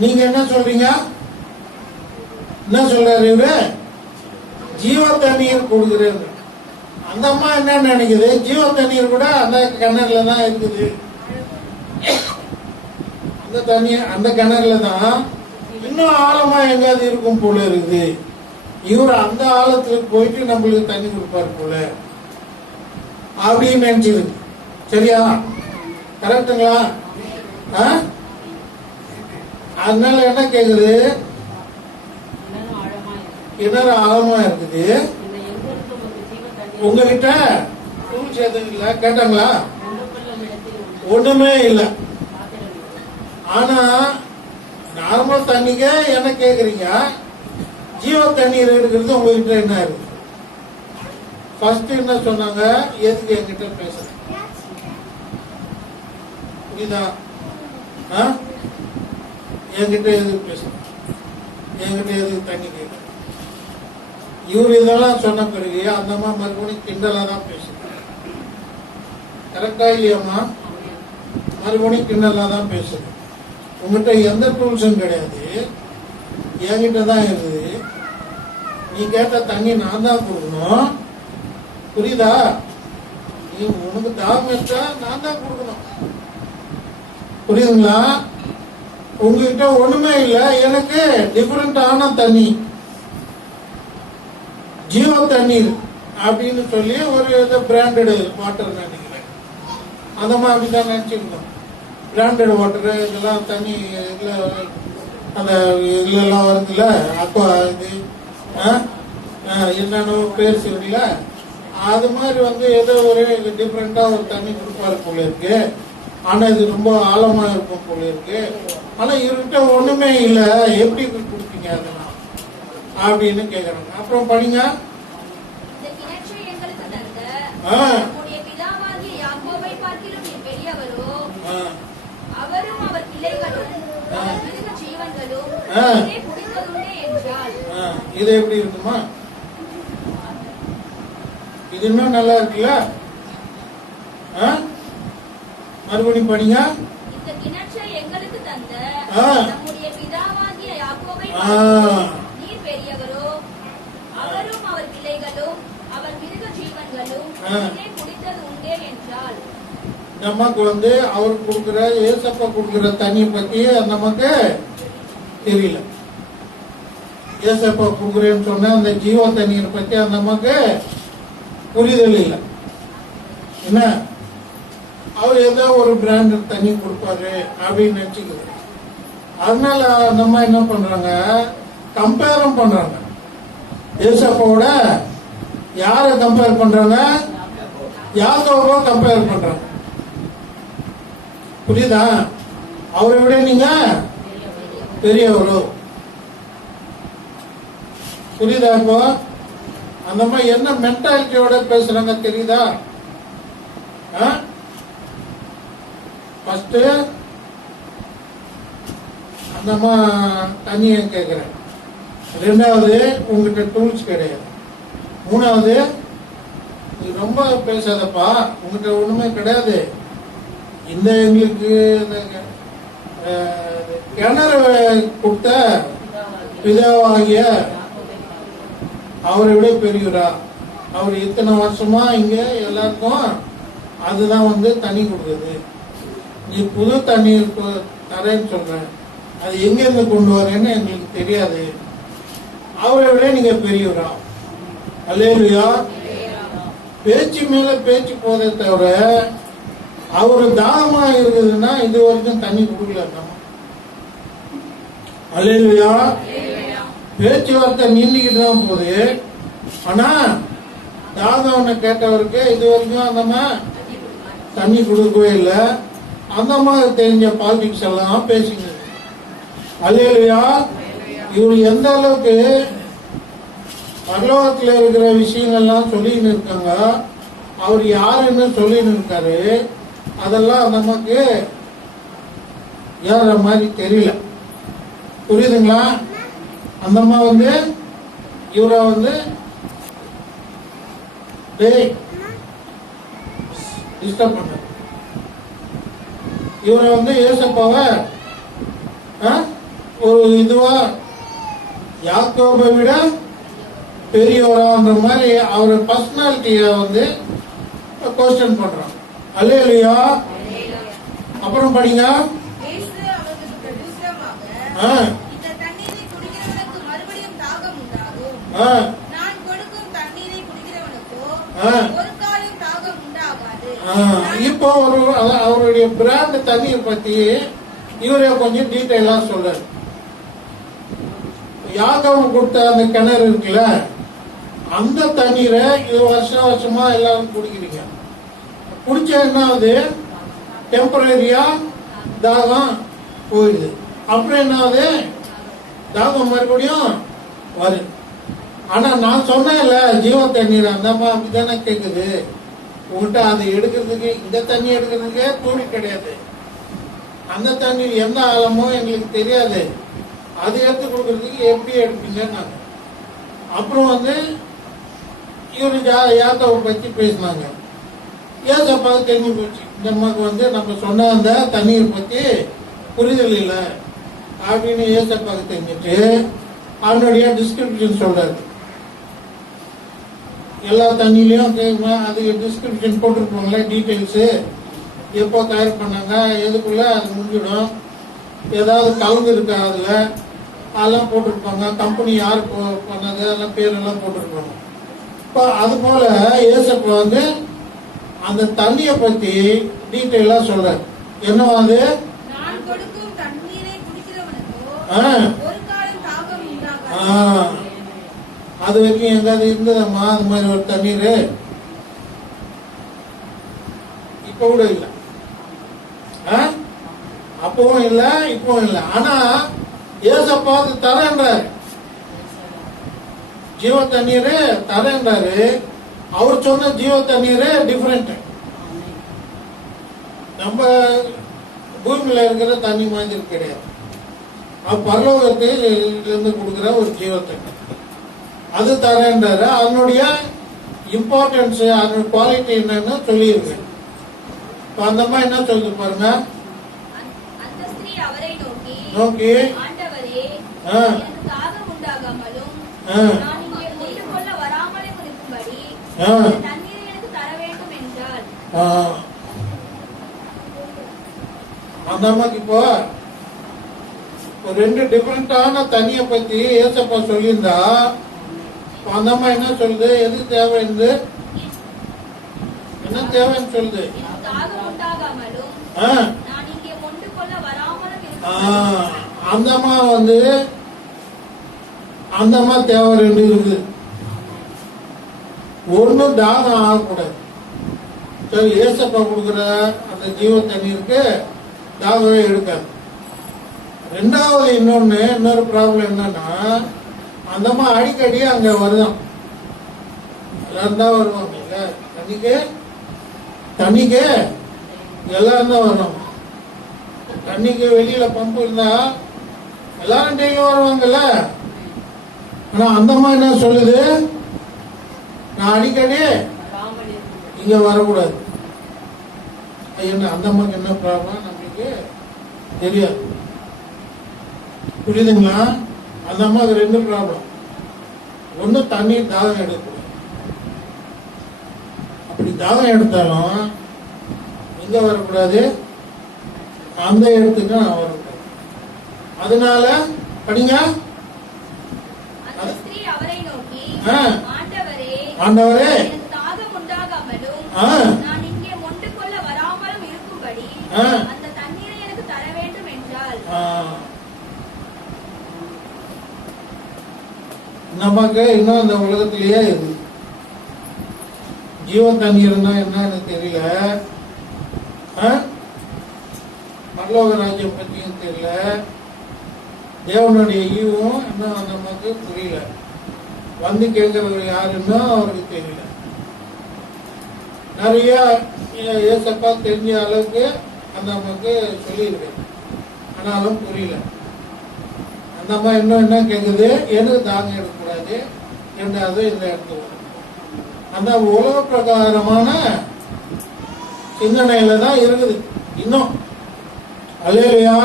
நீங்க என்ன சொல்றீங்க? என்ன சொல்றாரு இவரு? ஜீவ தண்ணீர் கொடுக்குறது. அந்த அம்மா என்ன நினைக்குது? ஜீவ தண்ணீர் கூட அந்த கிணறுல தான் இருக்குது. அந்த தண்ணீர் அந்த கிணறுல தான் இன்னும் ஆழமா எங்காவது இருக்கும் போல இருக்குது. இவர் அந்த ஆழத்துக்கு போயிட்டு நம்மளுக்கு தண்ணி கொடுப்பாரு போல. அப்படின்னு நினைச்சிருக்கு. சரியா? கரெக்டுங்களா? அதனால என்ன கேக்குது? கிணறு ஆழமா இருக்கு. கிணறு ஆழமா இருக்குது. இந்த எங்கிருந்து உமக்கு ஜீவ தண்ணீர் உங்ககிட்ட ரூல்ஸ் எதுவும் இல்ல கேட்டாங்களா? கொண்டு கொள்ளும் இடத்தில் உண்டு. ஒண்ணுமே இல்ல. பாத்திரம் இல்லை. ஆனா நார்மல் தண்ணிக்கே என்ன கேக்குறீங்க? ஜீவ தண்ணீர் இருக்கிறது உங்ககிட்ட என்ன இருக்கு? ஃபர்ஸ்ட் என்ன சொன்னாங்க? எதுக்கு என்கிட்ட பேசுற? புரியுதா? என்கிட்ட எதுக்கு பேசுற? என்கிட்ட எதுக்கு தண்ணி கேட்க? இவர் இதெல்லாம் சொன்ன பிறகு அந்த அம்மா மறுபடியும் கிண்டலா தான் பேசுற. கரெக்டா இல்லையாம்மா? மறுபடியும் கிண்டலா தான் பேசுற. உங்ககிட்ட எந்த டூல்ஸும் கிடையாது, என்கிட்ட தான் இருக்குது. நீ கேட்ட தண்ணி நான் தான் கொடுக்கணும். புரியுதா? நீ உனக்கு தாகம் வச்சா நான் தான் கொடுக்கணும். புரியுதுங்களா? உங்ககிட்ட ஒண்ணுமே இல்ல, எனக்கு டிஃபரெண்டான தண்ணி, ஜீவ தண்ணீர் அப்படின்னு சொல்லி ஒரு ஏதோ பிராண்டட் வாட்டர் நினைக்கிறேன். அந்த மாதிரி அப்படிதான் நினைச்சிருக்கோம். பிராண்டட் வாட்டரு இதெல்லாம் தண்ணி இதுல அந்த இதுல எல்லாம் வருதுல்ல, அக்வா இது என்னன்னு பேர் சொல்றீங்களா, அது மாதிரி வந்து ஏதோ ஒரு டிஃப்ரெண்டா ஒரு தண்ணி கொடுப்பாரு போல இருக்கு. ஆனா இது ரொம்ப ஆழமா இருக்கும் போல இருக்கு. ஆனா இவர்கிட்ட ஒண்ணுமே இல்ல, எப்படி கொடுப்பீங்க அதெல்லாம் அப்படின்னு கேக்குறாங்க. அப்புறம் படிங்க. இந்த கிணற்றை எங்களுக்கு தந்த ஆ, நம்முடைய பிதாவாகிய யாக்கோபை பார்க்கிலும் நீர் பெரியவரோ, ஆ, அவரும் அவர் பிள்ளைகளும் அவர் மிருக ஜீவன்களும் ஆ. நீரே குடித்ததுண்டே என்றால், ஆ, இது எப்படி இருக்குமா? இது இன்னும் நல்லா இருக்குல்ல? மறுபடியும் படிங்க. இந்த கிணற்றை எங்களுக்கு தந்த ஆ. நம்முடைய பிதாவாகிய யாக்கோபை ஆ. பார்க்கிலும் நீர் பெரியவரோ, அவரும் அவர் பிள்ளைகளும் அவர் மிருக ஜீவன்களும் ஆ. நீரே குடித்தது உண்டே என்றால், நமக்கு வந்து அவர் கொடுக்கிற ஏசப்பா கொடுக்கிற தண்ணியை பத்தி நமக்கு தெரியல. ஏசப்பா கொடுக்குறேன்னு சொன்ன அந்த ஜீவ தண்ணீரை பத்தி நமக்கு புரிதல் இல்லை. என்ன, அவர் ஏதோ ஒரு பிராண்ட் தண்ணி கொடுப்பாரு அப்படின்னு நினைச்சுக்கிறது. அதனால நம்ம என்ன பண்றாங்க, கம்பேரும் பண்றாங்க. ஏசப்பாவோட யார கம்பேர் பண்றாங்க? யாக்கோபை கம்பேர் பண்றாங்க. புரியுதா? அவரை விட நீங்க பெரியவரோ. புரியுதா? இப்போ அந்த மாதிரி என்ன மென்டாலிட்டியோட பேசுறாங்க தெரியுதா? ஃபர்ஸ்ட் அந்த அம்மா தண்ணியை கேட்கிறேன். ரெண்டாவது உங்ககிட்ட டூல்ஸ் கிடையாது. மூணாவது நீ ரொம்ப பேசாதப்பா, உங்ககிட்ட ஒண்ணுமே கிடையாது. இந்த எங்களுக்கு கிணறு கொடுத்த பிதாவாகிய அவரை விட பெரியவரா? அவர் இத்தனை வருஷமா இங்க எல்லாருக்கும் அதுதான் வந்து தண்ணி கொடுக்குது. நீ புது தண்ணி தரேன்னு சொல்ற, அது எங்க இருந்து கொண்டு வரேன்னு எங்களுக்கு தெரியாது. அவரை விட நீங்க பெரியவரா? அல்லேலூயா. பேச்சு மேல பேச்சு போதே தவிர அவரு தாகமா இருக்குதுன்னா இது வரைக்கும் தண்ணி கொடுக்கல நம்ம. அல்லேலூயா. பேச்சுவார்த்தை நீண்டிக்கிட்டு தான் போகுது. ஆனா தாகவனை கேட்டவருக்கு இது வரைக்கும் அந்த தண்ணி கொடுக்கவே இல்லை. அந்த மாதிரி தெரிஞ்ச பாலிடிக்ஸ் எல்லாம் பேசிங்க. அல்லேலூயா. இவரு எந்த அளவுக்கு பரலோகத்தில் இருக்கிற விஷயங்கள்லாம் சொல்லின்னு இருக்காங்க, அவர் யாருன்னு சொல்லின்னு இருக்காரு, அதெல்லாம் நமக்கு ஏற மாதிரி தெரியல. புரியுதுங்களா? அந்த அம்மா வந்து இவரை வந்து டிஸ்டர்ப் பண்ண, இவரை வந்து ஏசப்பாவை ஒரு இதுவா யாக்கோபை விட பெரியவரான்ற மாதிரி அவரு பர்சனாலிட்டிய வந்து குவெஸ்சன் பண்றான். அல்லேலூயா. அப்புறம் படிங்க. இயேசு அவர்களுக்கு பிரதியுத்தரமாக, இந்த தண்ணீரை குடிக்கிறவனுக்கு மறுபடியும் தாகம் உண்டாகும். நான் கொடுக்கும் தண்ணீரை குடிக்கிறவனுக்கோ ஒரு காலம் தாகம் உண்டாகும். இப்போ அவருடைய பிராண்ட் தண்ணீர் பத்தி இவரே கொஞ்சம் டீட்டெயிலா சொல்றாரு. யாகம் கொடுத்த அந்த கிணறு இருக்குல்ல, அந்த தண்ணீரை இது வருஷமா எல்லாரும் குடிக்கிறீங்க. குடிச்ச என்ன ஆகுது, டெம்பரரியா தாகம் போயிடுது. அப்புறம் என்ன ஆகுது, தாகம் மறுபடியும் வருது. ஆனா நான் சொன்னேன்ல, ஜீவ தண்ணீர் அந்த அம்மா அப்படித்தானே கேக்குது. உங்கள்கிட்ட அதை எடுக்கிறதுக்கு, இந்த தண்ணி எடுக்கிறதுக்கே தூணி கிடையாது. அந்த தண்ணீர் எந்த ஆழமோ எங்களுக்கு தெரியாது. அது எடுத்து கொடுக்கறதுக்கு எப்படி எடுப்பீங்க நாங்க. அப்புறம் இவரு யாதவை பத்தி பேசினாங்க. ஏசப்பாவுக்கு தெரிஞ்சு போச்சு, இந்த அம்மாவுக்கு நம்ம சொன்ன அந்த தண்ணீர் பத்தி புரிதல் இல்லை அப்படின்னு ஏசப்பாவுக்கு தெரிஞ்சிட்டு அவனுடைய டிஸ்கிரிப்ஷன் சொல்றாரு. எல்லா தண்ணியிலையும் அதுக்கு டிஸ்கிரிப்ஷன் போட்டிருப்பாங்களே, டீட்டெயில்ஸு, எப்போ தயார் பண்ணாங்க, எதுக்குள்ள அது முடிஞ்சிடும், ஏதாவது கலந்து இருக்கா அதில், அதெல்லாம் போட்டிருப்பாங்க. கம்பெனி யார் பண்ணது அதெல்லாம் பேரெல்லாம் போட்டிருப்பாங்க. இப்போ அது போல ஏசப்பா அந்த தண்ணியை பற்றி டீட்டெயிலாக சொல்றாரு. என்னவா அது, நான் கொடுக்கும் தண்ணீரை குடிக்கிறவனுக்கோ ஒரு காலம் தாகம் உண்டாகாது. அது வரைக்கும் எங்காவது இருந்ததம்மா அது மாதிரி ஒரு தண்ணீர்? இப்ப கூட இல்லை, அப்பவும் இல்லை, இப்பவும் இல்லை. ஆனா ஏசப்பா அது தரேன்றாரு, ஜீவ தண்ணீர் தரேன்றாரு. அவர் சொன்ன ஜீவ தண்ணீர் டிஃபரெண்ட். நம்ம பூமியில இருக்கிற தண்ணி மாதிரி கிடையாது. பரலோகத்திலிருந்து கொடுக்கிற ஒரு ஜீவ தண்ணி, அது தரேன்றாரு. அதனுடைய இம்பார்ட்டன்ஸ், அதனுடைய குவாலிட்டி என்னன்னு சொல்லியிருக்கு. அந்த மாதிரி என்ன சொல்லுது பாருங்க. அந்த ஸ்திரீ அவரை நோக்கி, ஆண்டவரே, எனக்கு தாகம் உண்டாகாமலும் நான் இங்கே கொண்டு கொள்ள வராமலும் இருக்கும்படி தண்ணீரை எனக்கு தர வேண்டும் என்றாள். அந்த அம்மாக்கு இப்போ ஒரு ரெண்டு டிஃபரெண்டான தண்ணியை பத்தி ஏசப்பா சொல்லியிருந்தா, அந்த அம்மா என்ன சொல்லுது, எது தேவைன்னு, என்ன தேவைன்னு சொல்லுது. அந்த அம்மா அந்த அம்மா தேவை ரெண்டு இருக்குது. ஒண்ணு தாகம் ஆகக்கூடாது. சரி, ஏசப்பா கொடுக்குற அந்த ஜீவ தண்ணீருக்கு தாகவே எடுக்காது. ரெண்டாவது இன்னொரு ப்ராப்ளம் என்னன்னா, அந்த அம்மா அடிக்கடி அங்க வருதான், எல்லாரும் தான் வருவாங்க. தண்ணிக்கு எல்லாரும் தான் வரணும். தண்ணிக்கு வெளியில பம்பு இருந்தா எல்லாரும் டெய்லி வருவாங்கல்ல. ஆனா அந்த அம்மா என்ன சொல்லுது, நான் அடிக்கடி இங்க வரக்கூடாது. என்ன அந்த அம்மாக்கு என்ன ப்ராப்ளம் நம்மளுக்கு தெரியாது. புரியுதுங்களா? அந்த அம்மாவுக்கு ரெண்டு ப்ராப்ளம். ஒண்ணு தண்ணீர் தாகம் எடுக்கக்கூடாது. அப்படி தாகம் எடுத்தாலும் எங்க வரக்கூடாது, அந்த இடத்துக்கு நான் வரக்கூடாது. அதனால படிங்க. ஆண்டவரே, தாகம் உண்டாகாமலும் நான் இங்கே மொண்டு கொள்ள வராமலும் இருக்கும்படி அந்த தண்ணீரை எனக்கு தர வேண்டும் என்றால். நமக்கு இன்னும் இந்த உலகத்திலேயே இது ஜீவ தண்ணீர்னா என்னன்னு தெரியல, பரலோக ராஜ்யம் பற்றியும் தெரியல, தேவனுடைய ஈவும் இன்னும் நமக்கு புரியல. வந்து கேட்கிறவர் யாருன்னு அவருக்கு தெரியல. நிறைய ஏசப்பா தெரிஞ்ச அளவுக்கு அந்த அம்மாவுக்கு சொல்லியிருக்கு, ஆனாலும் புரியல. அந்த அம்மா இன்னும் என்ன கேட்குது, எனக்கு தாகம் எடுக்கக்கூடாது என்றாவது இந்த இடத்துல அந்த உலக பிரகாரமான சிந்தனையில தான் இருக்குது இன்னும். அல்லேலூயா,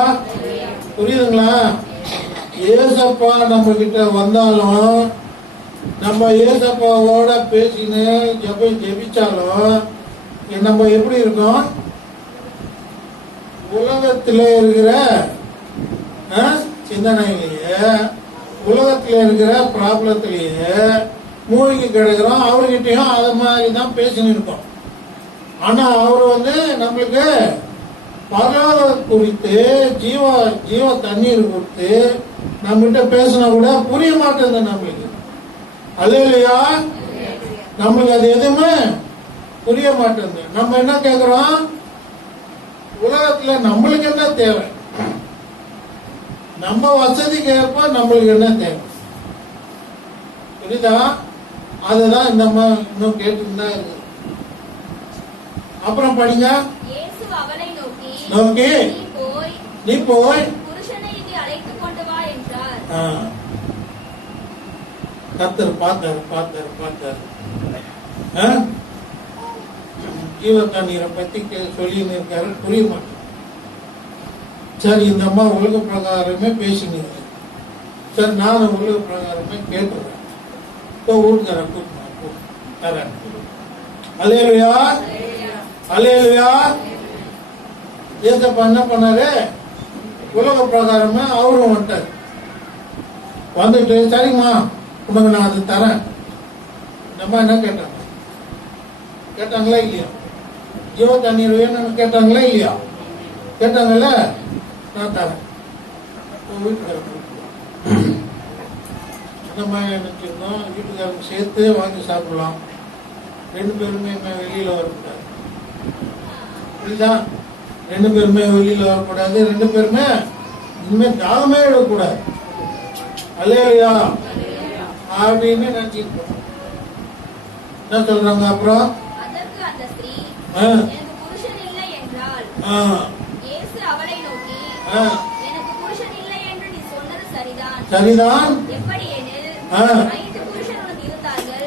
புரியுதுங்களா? ஏசப்பா நம்ம கிட்ட வந்தாலும், நம்ம ஏசப்பாவோட பேசின்னு ஜெபிச்சாலும் நம்ம எப்படி இருக்கோம், உலகத்தில் இருக்கிற சிந்தனையிலேயே, உலகத்தில் இருக்கிற ப்ராப்ளத்திலேயே மூழ்கி கிடக்கிறோம். அவர்கிட்டயும் அதை மாதிரி தான் பேசின்னு இருக்கோம். ஆனா அவர் நம்மளுக்கு பரலோக குறித்து ஜீவ தண்ணீர் கொடுத்து நம்மகிட்ட பேசினா கூட புரிய மாட்டேங்குது நம்மளுக்கு. அல்லேலூயா. நம்மளுக்கு அது எதுவுமே புரிய மாட்டேங்குது. நம்ம என்ன கேக்குறோம்? உலகத்துல நம்மளுக்கு என்ன தேவை, நம்ம வசதிக்கு ஏற்ப நம்மளுக்கு என்ன தேவை, புரியுதா? அதுதான் இந்த அம்மா இன்னும் கேட்டுட்டு தான் இருக்கு. அப்புறம் படிங்க. இயேசு அவனை நோக்கி நோக்கி நீ போய் புருஷனை இங்கே அழைத்துக் கொண்டு வா என்றார். கர்த்தர் பார்த்தாரு. ஜீவ தண்ணீரை பத்தி சொல்லின்னு இருக்காரு, புரிய மாட்டேன். சரி, இந்த அம்மா உலக பிரகாரமே பேசினீங்க. சரி, நானும் உலக பிரகாரமே கேட்டுறேன். வீட்டுக்காரன் கூப்பிட்டு அல்லேலூயா. அல்லேலூயா. ஏசப்பா என்ன பண்ணாரு? உலக பிரகாரமே அவரும் வந்துட்டாரு. வந்துட்டு சரிம்மா உனக்கு நான் அது தரேன். நம்ம என்ன கேட்டாங்களா இல்லையா? ஜீவ தண்ணீர் வேணும்னு கேட்டாங்களா இல்லையா? கேட்டாங்கல்ல, நான் தரேன். வீட்டுக்காரன் நம்ம நினைச்சிருந்தோம் வீட்டுக்காரங்க சேர்த்து வாங்கி சாப்பிடலாம், 2 பேருமே வெளியில வரக்கூடாது. புரியுதா? 2 பேருமே வெளியில வரக்கூடாது, 2 பேருமே இனிமே தாகமே விடக்கூடாது. அல்லேலூயா அப்படின்னு நினைச்சிருக்கோம். என்ன சொல்றாங்க அப்புறம்? அதற்கு அந்த ஸ்திரீ, எனக்கு புருஷன் இல்லை என்றாள். இயேசு அவளை நோக்கி, எனக்கு புருஷன் இல்லை என்று நீ சொன்னது சரிதான். எப்படி எனில் 5 புருஷன் உனக்கு இருந்தார்கள்,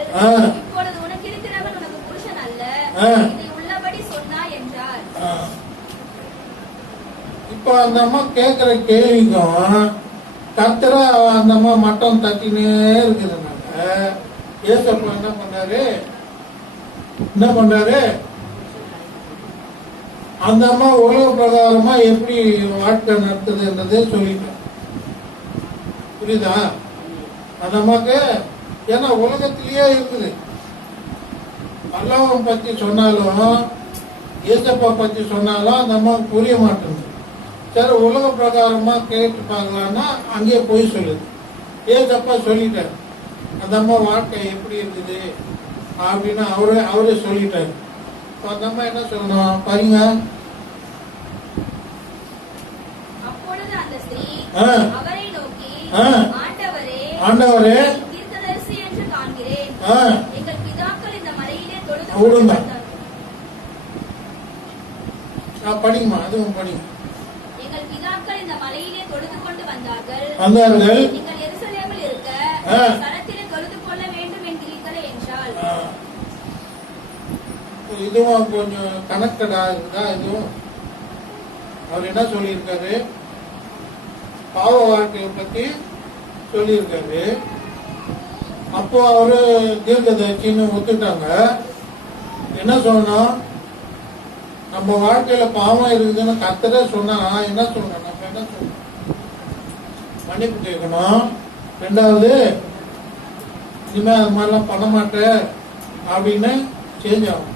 இப்பொழுது உனக்கு இருக்கிறவன் உனக்கு புருஷன் அல்ல, இதை உள்ளபடி சொன்னாய் என்றார். இப்ப அந்த அம்மா கேட்கிற கேள்விக்கும் கர்த்தரா அந்த அம்மா மட்டம் தட்டினே இருக்குதுனால ஏசப்பா என்ன பண்றாரு? அந்த அம்மா உலக பிரகாரமா எப்படி வாழ்க்கை நடத்துதுன்றதே சொல்லிட்டேன். புரியுதா? அந்த அம்மாக்கு ஏன்னா உலகத்திலேயே இருக்குது. அல்லாஹ்வை பத்தி சொன்னாலும் ஏசப்பா பத்தி சொன்னாலும் அந்த அம்மாவுக்கு புரிய மாட்டேங்குது. சரி, உலக பிரகாரமா கேட்டு பார்க்கலான்னா அங்கேயே போய் சொல்லுது. ஏசப்பா சொல்லிட்டாரு அந்த அம்மா வாழ்க்கை எப்படி இருக்குது அப்படின்னு அவரே சொல்லிட்டாரு. அந்த அம்மா என்ன சொல்லணும் பாருங்க. அப்பொழுது அந்த ஸ்திரீ அவரை நோக்கி, ஆண்டவரே தீர்க்கதரிசி என்று காண்கிறேன். எங்கள் பிதாக்கள் இந்த மலையிலே தொழுது விடுங்க. வந்தார்கள். படிங்கம்மா, அதுவும் படிங்க. எங்கள் பிதாக்கள் இந்த மலையிலே தொழுது கொண்டு வந்தார்கள். நீங்கள் எருசலேமில் இருக்க ஸ்தலத்திலே தொழுது கொள்ள வேண்டும் என்கிறீர்களே என்றால். இதுவும் கொஞ்சம் கனெக்டடா இருக்குதா? இதுவும் அவர் என்ன சொல்லியிருக்காரு? பாவ வாழ்க்கையை பத்தி சொல்லியிருக்காரு. அப்போ அவரு தீர்க்கதரிசின்னு ஒத்துட்டாங்க. என்ன சொல்லணும்? நம்ம வாழ்க்கையில பாவம் இருக்குதுன்னு கர்த்தரே சொன்னா என்ன சொல்லணும்? நம்ம என்ன சொல்லணும்? மன்னிப்பு கேட்கணும். 2வது, இனிமே அது மாதிரிலாம் பண்ண மாட்டேன் அப்படின்னு சேஞ்ச் ஆகும்.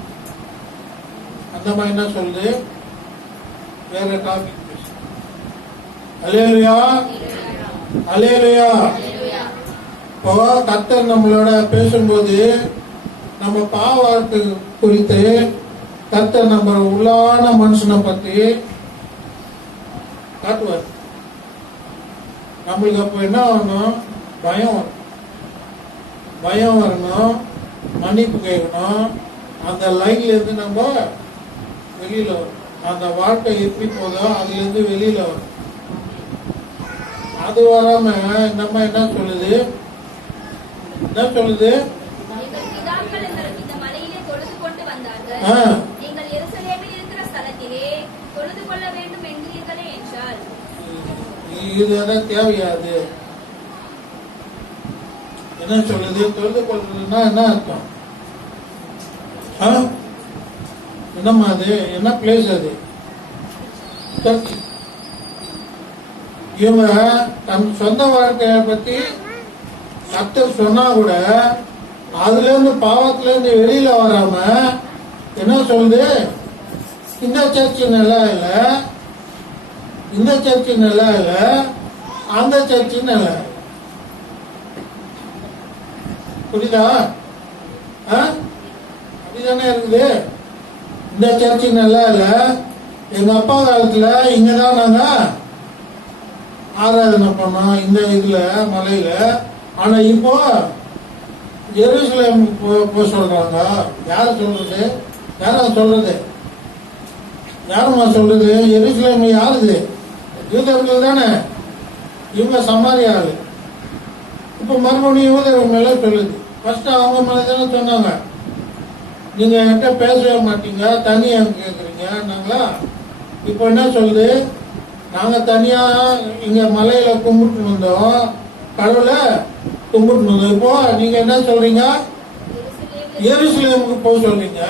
அந்த மாதிரி என்ன சொல்லுது? வேற டாபிக் பேசு. அல்லேலூயா. அல்லேலூயா. இப்போ கர்த்தர் நம்மளோட பேசும்போது நம்ம பாவத்தை குறித்து கர்த்தர் நம்ம உள்ளான மனுஷனை பத்தி காட்டுவார். நம்மளுக்கு அப்போ என்ன வரணும்? பயம் வரணும், மன்னிப்பு கேட்கணும். அந்த லைன்ல இருந்து நம்ம வெளியில வரும். அந்த வாழ்க்கை எப்படி போதோ அதுல இருந்து வெளியில வரும். அது வராம நம்ம என்ன சொல்லுது? எங்கள் பிதாக்கள் இந்த மலையிலே தொழுது கொண்டு வந்தார்கள். நீங்கள் எருசலேமில் இருக்கிற ஸ்தலத்திலே தொழுது கொள்ள வேண்டும் என்கிறீர்களே என்றால். இது தேவையாது. என்ன சொல்லுது? தொழுது கொள்றதுன்னா என்ன அர்த்தம்? என்னம்மா அது? என்ன பிளேஸ் அது? சர்ச். இவங்க தன் சொந்த வாழ்க்கைய பத்தி கர்த்தர் சொன்னா கூட அதுல இருந்து பாவத்துல இருந்து வெளியில வராம என்ன சொல்லுது? இந்த சர்ச்சு நல்லா இல்ல, இந்த சர்ச்சு நல்லா இல்ல, அந்த சர்ச்சு நல்லா இல்ல. புரியுதா? அப்படிதானே இருக்குது. இந்த சர்ச்சு நல்லா இல்ல, எங்க அப்பா காலத்துல இங்கதான் நாங்க ஆராதனை பண்ணோம், இந்த இதுல மலையில. ஆனா இப்போ எருசலேம் போக சொல்றாங்க. யாரு சொல்றது? யாரா சொல்றது? யாருமா சொல்றது? எருசலேம் யாருது? யூதர்கள் தானே. இவங்க சமாரியா ஆளு. இப்ப மறுபடியும் யூதர்கள் மேல சொல்லுது. ஃபர்ஸ்ட் அவங்க மேலதானே சொன்னாங்க, நீங்க என்கிட்ட பேசவே மாட்டீங்க, தனியா கேக்குறீங்க நாங்களா. இப்போ என்ன சொல்லுது? நாங்க தனியா இங்க மலையில கும்பிட்டு வந்தோம், கடவுளை கும்பிட்டு வந்தோம். இப்போ நீங்க என்ன சொல்றீங்க? எருசலேமுக்கு போக சொல்றீங்க.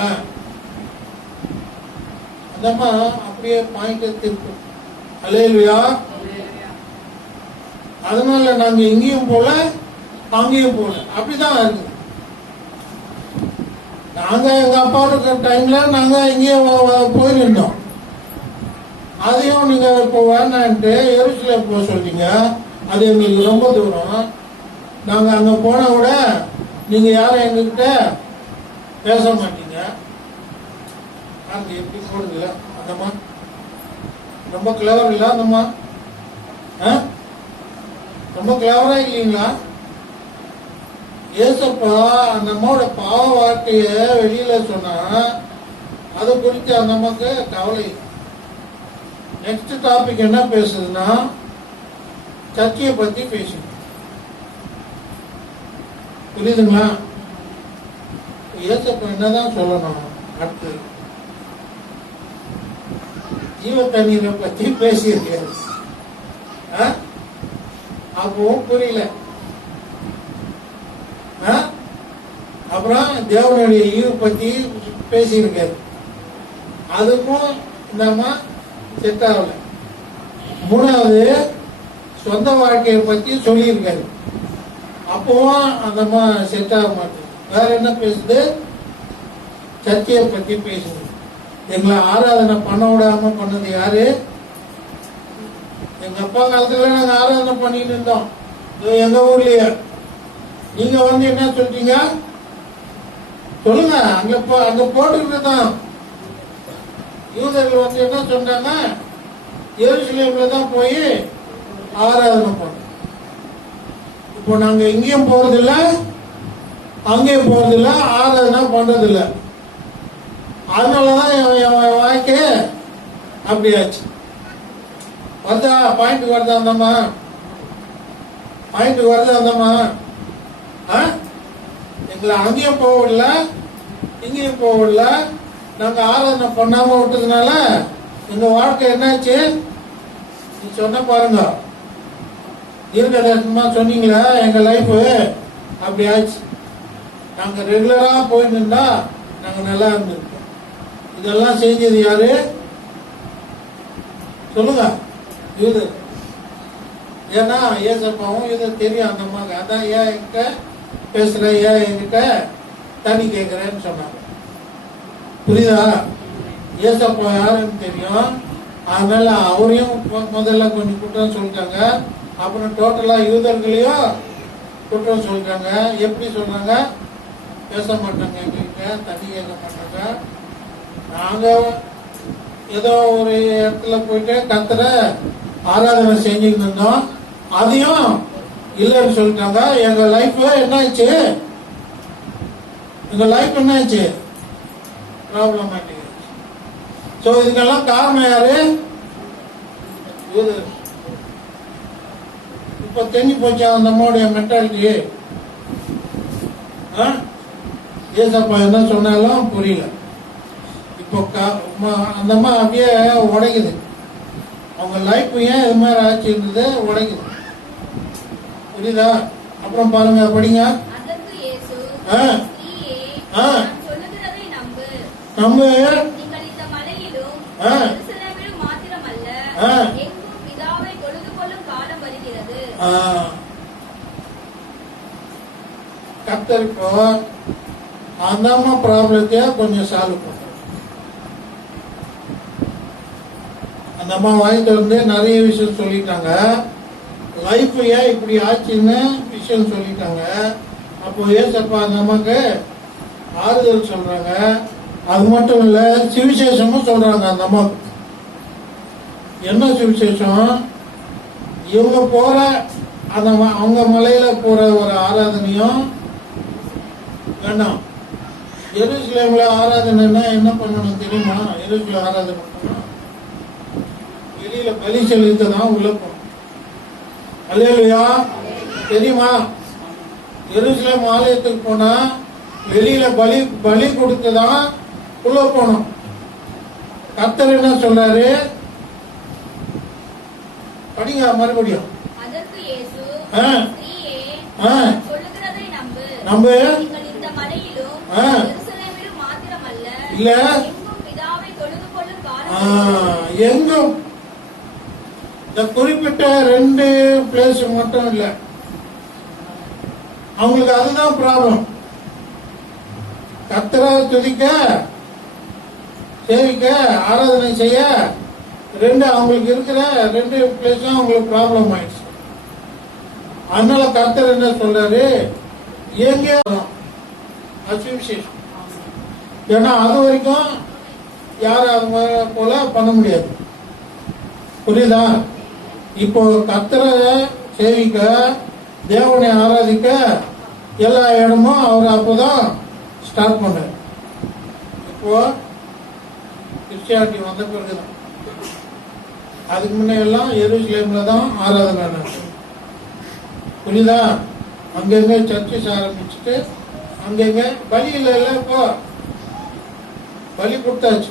அந்தம்மா அப்படியே பாயிண்ட் திருப்போம். அல்லேலூயா. அதனால நாங்க எங்கேயும் போல அங்கேயும் போல, அப்படிதான் இருக்குது. நாங்க எங்க அப்பா இருக்கிற டைம்ல நாங்க எங்கேயும் போயிருந்தோம். அதையும் நீங்க இப்போ வேணான்ட்டு எருசலேம் போக சொல்றீங்க. அது எங்களுக்கு ரொம்ப தூரம். நாங்க அங்க போனா கூட நீங்க யாரும் எங்ககிட்ட பேச மாட்டீங்க. அது எப்படி போடுதுல அந்தம்மா? ரொம்ப கிளவர் இல்ல அந்தம்மா? ரொம்ப கிளவரா இல்லைங்களா? ஏசப்பா அந்த அம்மாவோட பாவ வாழ்க்கைய வெளியில சொன்னா அது குறித்து அந்த அம்மாக்கு கவலை. நெக்ஸ்ட் டாபிக் என்ன பேசுதுன்னா சர்ச்சையை பத்தி பேசுது. புரியுதுங்களா? ஏசப்பா என்னதான் சொல்லணும்? அடுத்து ஜீவ தண்ணீரை பத்தி பேசியிருக்காரு. அப்பவும் புரியல. அப்புறம் தேவனுடைய ஈவு பத்தி பேசியிருக்காரு. அதுக்கும் இந்த அம்மா செட் ஆகல. மூணாவது சொந்த வாழ்க்கையை பத்தி சொல்லியிருக்காரு. அப்பவும் அந்த அம்மா செட் ஆக மாட்டேங்குது. வேற என்ன பேசுது? சர்ச்சையை பத்தி பேசுது. எங்களை ஆராதனை பண்ண விடாம பண்ணது யாரு? எங்க அப்பா காலத்துல நாங்க ஆராதனை பண்ணிட்டு இருந்தோம் எங்க ஊர்லயே. நீங்க வந்து என்ன சொல்றீங்க சொல்லுங்க? அங்க போட்டுக்கிட்டு தான் யூதர்கள் வந்து என்ன சொன்னாங்க? எருசலேம்ல தான் போய் ஆராதனை பண்ணோம். இப்போ நாங்க எங்கேயும் போறதில்ல, அங்கேயும் போறதில்ல, ஆராதனை பண்றதில்ல. அதனாலதான் என் வாழ்க்கை அப்படியாச்சு. வருதா? பாயிண்ட் வருதா அந்தம்மா? பாயிண்ட் வருதா அந்தம்மா? எங்களை அங்கேயும் போகல, இங்கேயும் போகல. நாங்க ஆராதனை பண்ணாம விட்டதுனால எங்க வாழ்க்கை என்னாச்சு? நீ சொன்ன பாருங்க, தீர்க்கதரிசனமா சொன்னீங்களா எங்க லைஃப் அப்படி ஆச்சு. நாங்க ரெகுலரா போயிட்டு இருந்தா நாங்க நல்லா இருந்திருக்கோம். இதெல்லாம் செஞ்சது யாரு சொல்லுங்க? யூதர். ஏன்னா ஏசப்பாவும் இதை தெரியும் அந்த அம்மாக்கு. அதான் ஏன் என்கிட்ட பேசுற, ஏன் என்கிட்ட தண்ணி கேட்கிறேன்னு சொன்னாங்க. புரியுதா? ஏசப்பா யாருன்னு தெரியும். அதனால அவரையும் முதல்ல கொஞ்சம் குற்றம் சொல்லிட்டாங்க. அப்புறம் டோட்டலா யூதர்களையும் குற்றம் சொல்றாங்க. எப்படி சொல்றாங்க? பேச மாட்டாங்க, எங்ககிட்ட தண்ணி கேட்க மாட்டாங்க. நாங்க ஏதோ ஒரு இடத்துல போயிட்டு கத்துற ஆராதனை செஞ்சுட்டு இருந்தோம், அதையும் இல்லைன்னு சொல்லிட்டாங்க. எங்க லைஃப் என்னாச்சு? எங்க லைஃப் என்னாச்சு? ப்ராப்ளம் ஆயிட்டு. சோ இதுக்கெல்லாம் காரணம் யாரு? இப்ப தெரிஞ்சு போச்சா அந்த அம்மாவுடைய மென்டாலிட்டி? ஏசப்பா என்ன சொன்னாலும் புரியல. இப்போ அந்த அம்மா அப்படியே உடைக்குது. அவங்க லைஃப் ஏன் இது மாதிரி ஆச்சு இருந்தது, உடைக்குது. புரியுதா? அப்புறம் பாருங்க, படிங்க. நம்ம கர்த்தர் இப்போ அந்த அம்மா ப்ராப்ளத்தையே கொஞ்சம் சால்வ் பண்றாரு. அந்த அம்மா வாங்கிட்டு வந்து நிறைய விஷயம் சொல்லிட்டாங்க. லைஃப் ஏன் இப்படி ஆச்சுன்னு விஷயம் சொல்லிட்டாங்க. அப்போ ஏசப்பா அந்த அம்மாக்கு ஆறுதல் சொல்றாங்க. அது மட்டும் இல்ல, சுவிசேஷமும் சொல்றாங்க அந்த அம்மாவுக்கு. என்ன சுவிசேஷம்? இவங்க போற அந்த அவங்க மலையில போற ஒரு ஆராதனையும் வேண்டாம். எருசலேம்ல ஆராதனைன்னா என்ன பண்ணணும் தெரியுமா? எருசலேம் ஆராதனை பண்ணணும், வெளியில பலி செலுத்த தான் உள்ள போகணும். அல்லேலூயா, தெரியுமா? எருசலேம் ஆலயத்துக்கு போனா வெளியில பலி கொடுத்துதான் உள்ள போனோம். கர்த்தர் என்ன சொல்றாரு? படிங்க மறுபடியும். அதற்கு இயேசு, ஆ. ஸ்திரீயே, ஆ. நான் சொல்லுகிறதை நம்பு. நம்பு. நீங்கள் இந்த மலையிலும் ஆ. எருசலேமிலும் மாத்திரமல்ல, இல்ல. எங்கும் பிதாவை தொழுது கொள்ளும் காலம் எங்கும். இந்த குறிப்பிட்ட 2 பிளேஸ் மட்டும் இல்ல, அவங்களுக்கு அதுதான் ப்ராப்ளம். கர்த்தரை துதிக்க, சேவிக்க, ஆராதனை செய்ய அவங்களுக்கு இருக்கிற 2 பிளேஸும் அவங்களுக்கு ப்ராப்ளம் ஆயிடுச்சு. அதனால கர்த்தர் என்ன சொல்றாரு? எங்கே அசுவிசேஷம். ஏன்னா அது வரைக்கும் யாரும் அது மாதிரி போல பண்ண முடியாது. புரியுதா? இப்போ கர்த்தரை சேவிக்க, தேவனை ஆராதிக்க எல்லா இடமும் அவர் அப்போதான் ஸ்டார்ட் பண்ணார். இப்போ கிறிஸ்டியானிட்டி வந்த பிறகுதான். அதுக்கு முன்ன எல்லாம் எருசலேம்ல தான் ஆராதனை நடக்கும். புரியுதா? அங்கங்க சர்ச்சஸ் ஆரம்பிச்சுட்டு அங்கங்க பலி இல்ல. இப்போ பலி கொடுத்தாச்சு.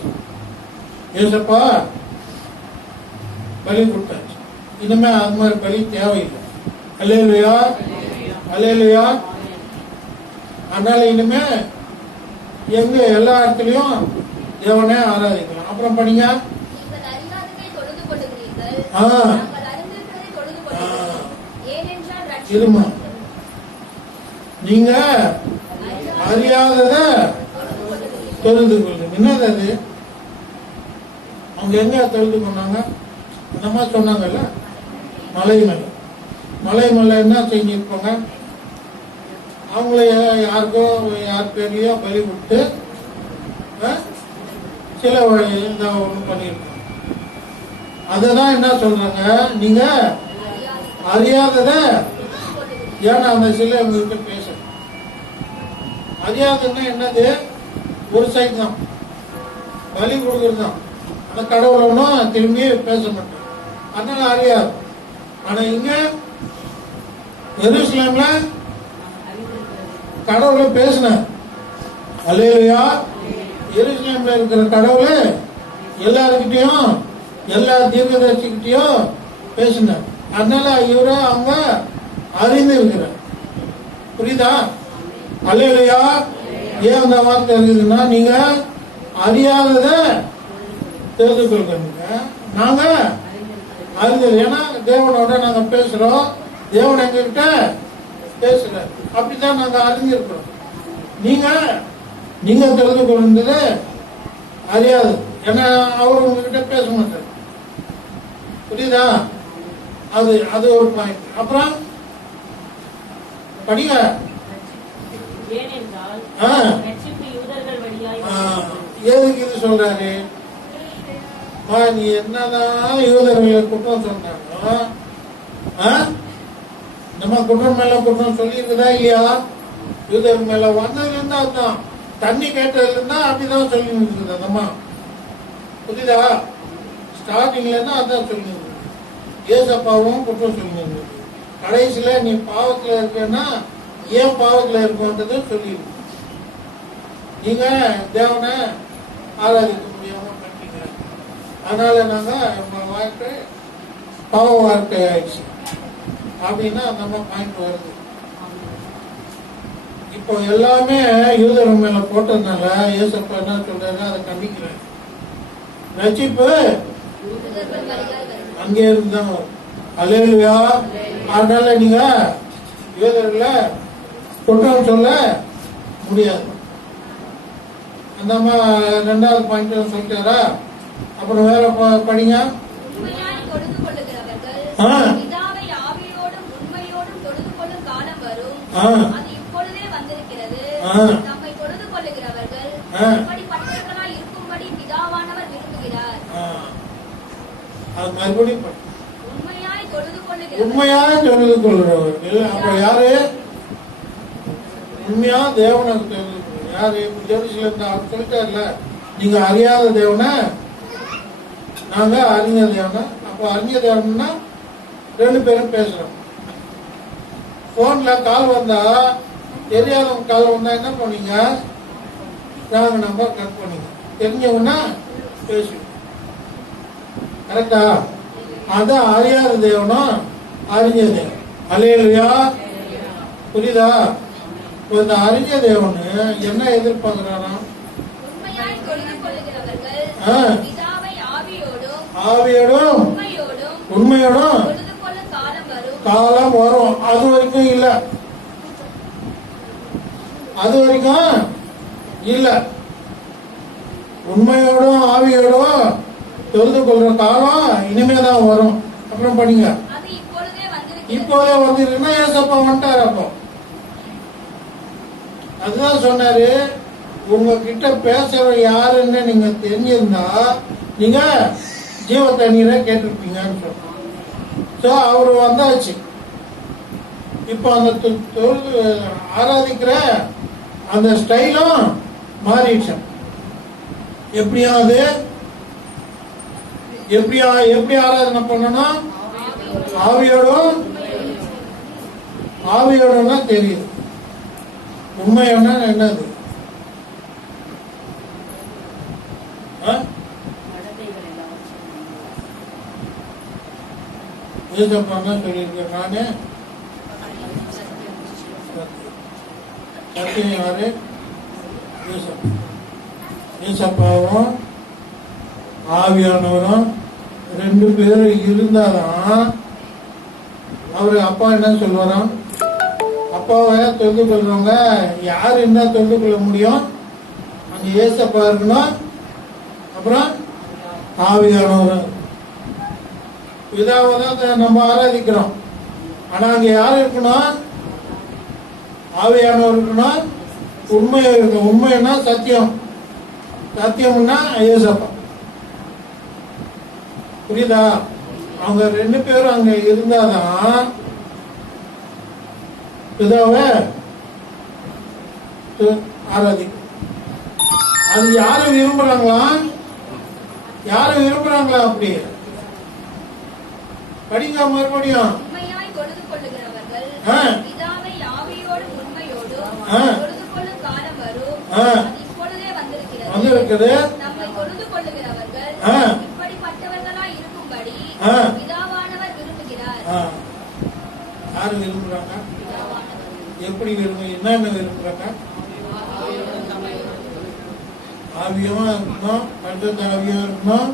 ஏசப்பா பலி கொடுத்தாச்சு. இனிமே அது மாதிரி பலி தேவையில்லை. அல்லேலூயா, அல்லேலூயா. அதனால இனிமே எங்க எல்லா இடத்துலயும் தேவனே ஆராதிக்கலாம். அப்புறம் படிங்க. நீங்கள் அறியாததை தொழுது கொள்ளுகிறீர்கள், ஆ. நாங்கள் அறிந்திருக்கிறதை தொழுது கொள்ளுகிறோம். ஏனென்றால் இருமா, ரட்சிப்பு நீங்க அறியாதத தொழுது கொள்ளுங்க. என்னது அது? அவங்க எங்க தொழுது கொண்டாங்க? அந்த மாதிரி சொன்னாங்கல்ல, மலை மேல என்ன செஞ்சிருப்பாங்க? அவங்கள யாருக்கோ யார் பேரையோ பலி கொடுத்து சில ஒண்ணு பண்ணிருக்காங்க. அததான் என்ன சொல்றாங்க? நீங்க அறியாதத, ஏன்னா அந்த சிலை உங்ககிட்ட பேச அறியாதுன்னா என்னது? ஒரு சைடு தான் பலி கொடுக்கறது தான். அந்த கடவுள் ஒன்றும் திரும்பி பேச மாட்டேன், அதனால அறியாது. ஆனா இங்க எருசலேம்ல கடவுளை பேசினார். அல்லேலூயா. எருசலேம்ல இருக்கிற கடவுளை எல்லாருக்கிட்டையும் எல்லா தீர்க்கதரிசிக்கிட்டையும் பேசினார். அதனால இவரை அவங்க அறிந்து இருக்கிறார். புரியுதா? அல்லேலூயா. ஏன் அந்த வார்த்தை இருக்குதுன்னா, நீங்க அறியாதத தெரிந்து கொள்கிறீங்க, நாங்க அறிந்தது. ஏன்னா தேவனோட நாங்க பேசுறோம், தேவன் எங்ககிட்ட பேசுற, அப்படித்தான் நாங்க அறிஞ்சிருக்கிறோம். நீங்க தெரிந்து கொள்வது அறியாது. ஏன்னா அவர் உங்ககிட்ட பேச மாட்டார். புரியுதா? அது ஒரு பாயிண்ட். அப்புறம் படிங்க. ஏனென்றால் ரட்சிப்பு யூதர்கள் வழியாய் எதுக்கு இது சொல்றாரு? நீ என்னதான் யூதர்களை குற்றம் சொன்னாங்க, நம்ம குற்றம் மேல குற்றம் சொல்லி இருக்குதா இல்லையா? யூதர் மேல வந்ததுல இருந்தா அதுதான், தண்ணி கேட்டதுல இருந்தா அப்படிதான் சொல்லி இருக்குது அந்த அம்மா. புரியுதா? ஸ்டார்டிங்ல இருந்தா அதான் சொல்லி இருக்குது. ஏசப்பாவும் குற்றம் சொல்லி இருக்குது. கடைசியில நீ பாவத்துல இருக்கன்னா ஏன் பாவத்துல இருக்கோன்றது சொல்லிருக்கு. நீங்க தேவனை ஆராதிக்க முடியாம பண்ணிட்டீங்க, அதனால நாங்க வாழ்க்கை பாவ வாழ்க்கை ஆயிடுச்சு அப்படின்னா நம்ம பாயிண்ட் வருது. இப்போ எல்லாமே யூதர் மேல போட்டதுனால ஏசப்பா என்ன சொல்றாரு? அதை கண்டிக்கிறாரு. ரட்சிப்பு அங்கே இருந்துதான் வரும். அல்லேலூயா. அதனால நீங்க யூதர்களை குற்றம் சொல்ல முடியாது. அந்த அம்மா 2வது பாயிண்ட் சொல்லிட்டாரா? அப்புறம் வேற படிங்க. ஆ. பிதாவை ஆவியோடும் உண்மையோடும் தொழுது கொள்ளும் காலம் வரும். ஆ. அது இப்பொழுதே வந்திருக்கிறது. ஆ. நம்மை தொழுது கொள்ளுகிறவர்கள் ஆ. இப்படிப்பட்டவர்களாய் இருக்கும்படி பிதாவானவர் விரும்புகிறார். அது மறுபடியும் படி. உண்மையாய் தொழுது கொள்ளுகிறவர்கள் உண்மையாக தொழுது கொள்கிறவர்கள் அப்ப யாரு? உண்மையா தேவனை தொழுது கொள்ளுங்க. யாரு? ஜெருசலேம்ல அவர் சொல்லிட்டார்ல, நீங்க அறியாத தேவனை நாங்க அறிஞ்ச தேவனை. அப்ப அறிஞ்ச தேவனா ரெண்டு பேரும் பேசுறோம். போன்ல கால் வந்தா, தெரியாதவங்க கால் வந்தா என்ன பண்ணீங்க? நாங்க நம்பர் கட் பண்ணீங்க. தெரிஞ்சவங்கன்னா பேசுவோம். கரெக்டா? அதான் அறியாத தேவனும் அறிஞ்ச தேவன். அல்லேலூயா. புரியுதா? இந்த அறிஞ்ச தேவனு என்ன எதிர்பார்க்கிறாராம்? உண்மையாய் தொழுது கொள்ளுகிறவர்கள் ஆ. பிதாவை ஆவியோடும் ஆவியோடும் உண்மையோடும் உண்மையோடும் தொழுது கொள்ளும் காலம் வரும். காலம் வரும். அது வரைக்கும் இல்ல. அது வரைக்கும் இல்ல. உண்மையோடும் ஆவியோடும் தொழுது கொள்ற காலம் இனிமேதான் வரும். அப்புறம் படிங்க. அது இப்பொழுதே வந்திருக்கிறது. இப்போதே வந்துருக்குன்னா ஏசப்பா வந்துட்டாரு. அப்போ அதுதான் சொன்னாரு, உங்ககிட்ட பேசுற யாருன்னு நீங்க தெரிஞ்சிருந்தா நீங்க ஜீவ தண்ணீரை கேட்டிருப்பீங்கன்னு சொன்னார். சோ அவரு வந்தாச்சு. இப்போ அந்த ஆராதிக்கிற அந்த ஸ்டைலும் மாறிடுச்சு. எப்படியாவது எப்படி ஆராதனை பண்ணணும்? ஆவியோடும் ஆவியோடனா தெரியுது. உண்மையோட என்னது? ஏசப்பா சொல்லியிருக்கேன் நானே. சத்தியம் யாரு? ஏசப்பா. ஏசப்பாவும் ஆவியானவரும் ரெண்டு பேரும் இருந்தாதான் அவரு அப்பா என்ன சொல்லுவாராம்? அப்பாவை தொழுது கொள்றவங்க யாரு என்ன தொழுது கொள்ள முடியும்? அங்க ஏசப்பா இருக்கணும், அப்புறம் ஆவியானவர். இதாவை தான் நம்ம ஆராதிக்கிறோம். ஆனா அங்க யாரு இருக்கணும்? ஆவியானவர் இருக்கணும், உண்மையா இருக்கணும். உண்மைன்னா சத்தியம், சத்தியம்னா ஏசப்பா. புரியுதா? அவங்க ரெண்டு பேரும் அங்க இருந்தாதான் பிதாவை ஆராதிக்கும். அது யாரு விரும்புறாங்களா? யாரு விரும்புறாங்களா? அப்படி படிங்க மறுபடியும். உண்மையாய் தொழுது கொள்ளுகிறவர்கள் ஆ. பிதாவை ஆவியோடும் உண்மையோடும் ஆ. தொழுது கொள்ளும் காலம் வரும். ஆ. அது இப்பொழுதே வந்திருக்கிறது. வந்திருக்குது. நம்மை தொழுது கொள்ளுகிறவர்கள் ஆ. இப்படிப்பட்டவர்களாய் இருக்கும்படி ஆ. பிதாவானவர் விரும்புகிறார். யாரு விரும்புறாங்க? பிதாவானவர். எப்படி என்னென்ன விரும்புறாங்க? ஆவியமா இருக்கணும், பரிசுத்த ஆவியா இருக்கணும்,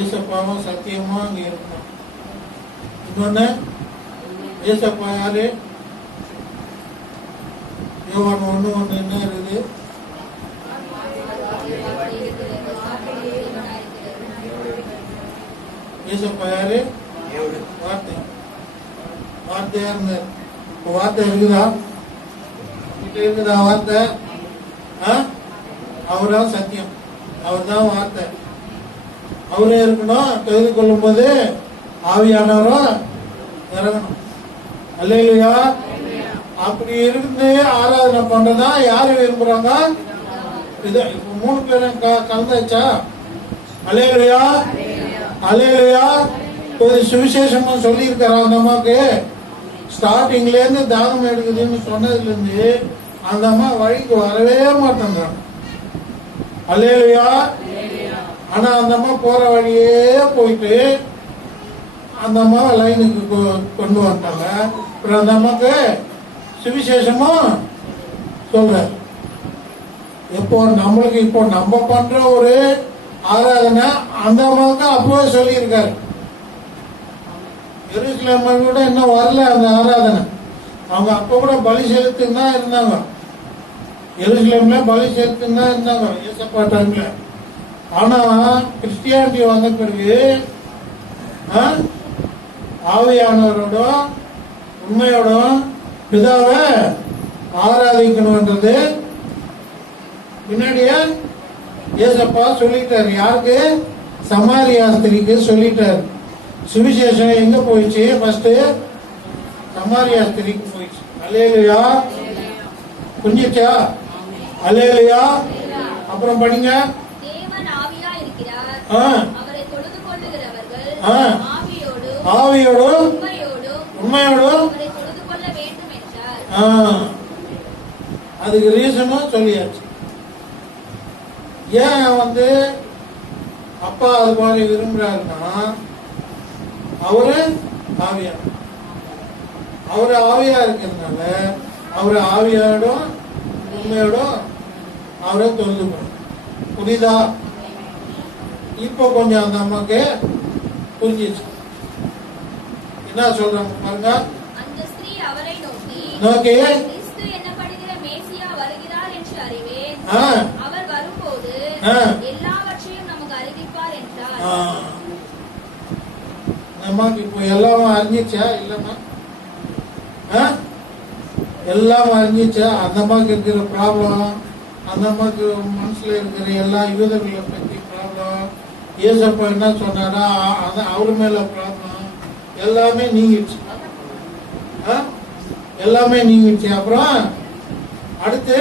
ஏசப்பாவும் சத்தியமா அங்க இருக்கணும். இன்னொன்னு, ஏசப்பா யாரு? யோவான் 1:1 என்ன இருக்குது? ஏசப்பா யாரு? வார்த்தை. வார்த்தையா இருந்தார். வார்த்தை இருக்குதா? இருக்குதா வார்த்தை? அவர்தான் சத்தியம், அவர்தான் வார்த்தை. அவரே இருக்கணும். தொழுது கொள்ளும் போது ஆவியானவரும் இறங்கணும். அல்லேலூயா. அப்படி இருந்து ஆராதனை பண்றதா யாரு விரும்புறாங்க? இப்ப 3 பேரும் கலந்தாச்சா? அல்லேலூயா, அல்லேலூயா. ஒரு சுவிசேஷமா சொல்லி இருக்கிற அந்த அம்மாக்கு ஸ்டார்டிங்ல இருந்து தாகம் எடுக்குதுன்னு சொன்னதுல இருந்து அந்த அம்மா வழிக்கு வரவே மாட்டேங்கிறாங்க. அல்லேலூயா. ஆனா அந்த அம்மா போற வழியே போயிட்டு அந்த அம்மாவை லைனுக்கு கொண்டு வந்துட்டாங்க. அப்புறம் அந்த அம்மாக்கு சுவிசேஷமும் சொல்ற. இப்போ நம்மளுக்கு இப்போ நம்ம பண்ற ஒரு ஆராதனை அந்த அம்மாவுக்கு அப்பவே சொல்லி இருக்காரு. எருசலேம் கூட இன்னும் வரல அந்த ஆராதனை. அவங்க அப்ப கூட பலி செலுத்தின்னு தான் இருந்தாங்க. எருசலேம்ல பலி செலுத்தின்னு தான் இருந்தாங்க ஏசப்பா டைம்ல. ஆனா கிறிஸ்டியானிட்டி வந்த பிறகு ஆவியானவரோடும் உண்மையோடும் பிதாவை ஆராதிக்கணும்ன்றது முன்னாடியே ஏசப்பா சொல்லிட்டாரு. யாருக்கு? சமாரியா ஸ்திரிக்கு சொல்லிட்டாரு. சுவிசேஷம் எங்க போயிடுச்சு? ஃபர்ஸ்ட் சமாரியா ஸ்திரிக்கு போயிடுச்சு. அல்லேலூயா. புரிஞ்சிச்சா? அல்லேலூயா. அப்புறம் படிங்க. தேவன் ஆவியா இருக்கிறார். அவரை தொழுது கொள்ளுகிறவர்கள் ஆவியோடும் உண்மையோடும் அவரை தொழுது கொள்ள வேண்டும் என்றார். அதுக்கு ரீசனும் சொல்லியாச்சு. ஏன் அப்பா அது மாதிரி விரும்புறாருன்னா, அவரு ஆவியா, அவரு ஆவியா இருக்கிறதுனால அவரு ஆவியோடும் உண்மையோடும் அவரை தொழுதுக்கணும். புரியுதா? இப்போ கொஞ்சம் அந்த அம்மாக்கு புரிஞ்சிச்சு. என்ன சொல்றாங்க பாருங்க. அந்த ஸ்திரீ அவரை நோக்கி கிறிஸ்து என்னப்படுகிற மேசியா வருகிறார் என்று அறிவேன். அவர் வரும்போது எல்லாவற்றையும் நமக்கு அறிவிப்பார் என்றார். அம்மாக்கு இப்போ எல்லாம் அறிஞ்சிச்சா? இல்லம்மா, எல்லாம் அறிஞ்சிச்சா? அந்த அம்மாக்கு இருக்கிற ப்ராப்ளம், அந்த அம்மாக்கு மனசுல இருக்கிற எல்லா யூதர்களை பத்தி ப்ராப்ளம், ஏசப்பா என்ன சொன்னாரா அவரு மேல ப்ராப்ளம் எல்லாமே நீங்கிடுச்சு. எல்லாமே நீங்கிடுச்சு. அப்புறம் அடுத்து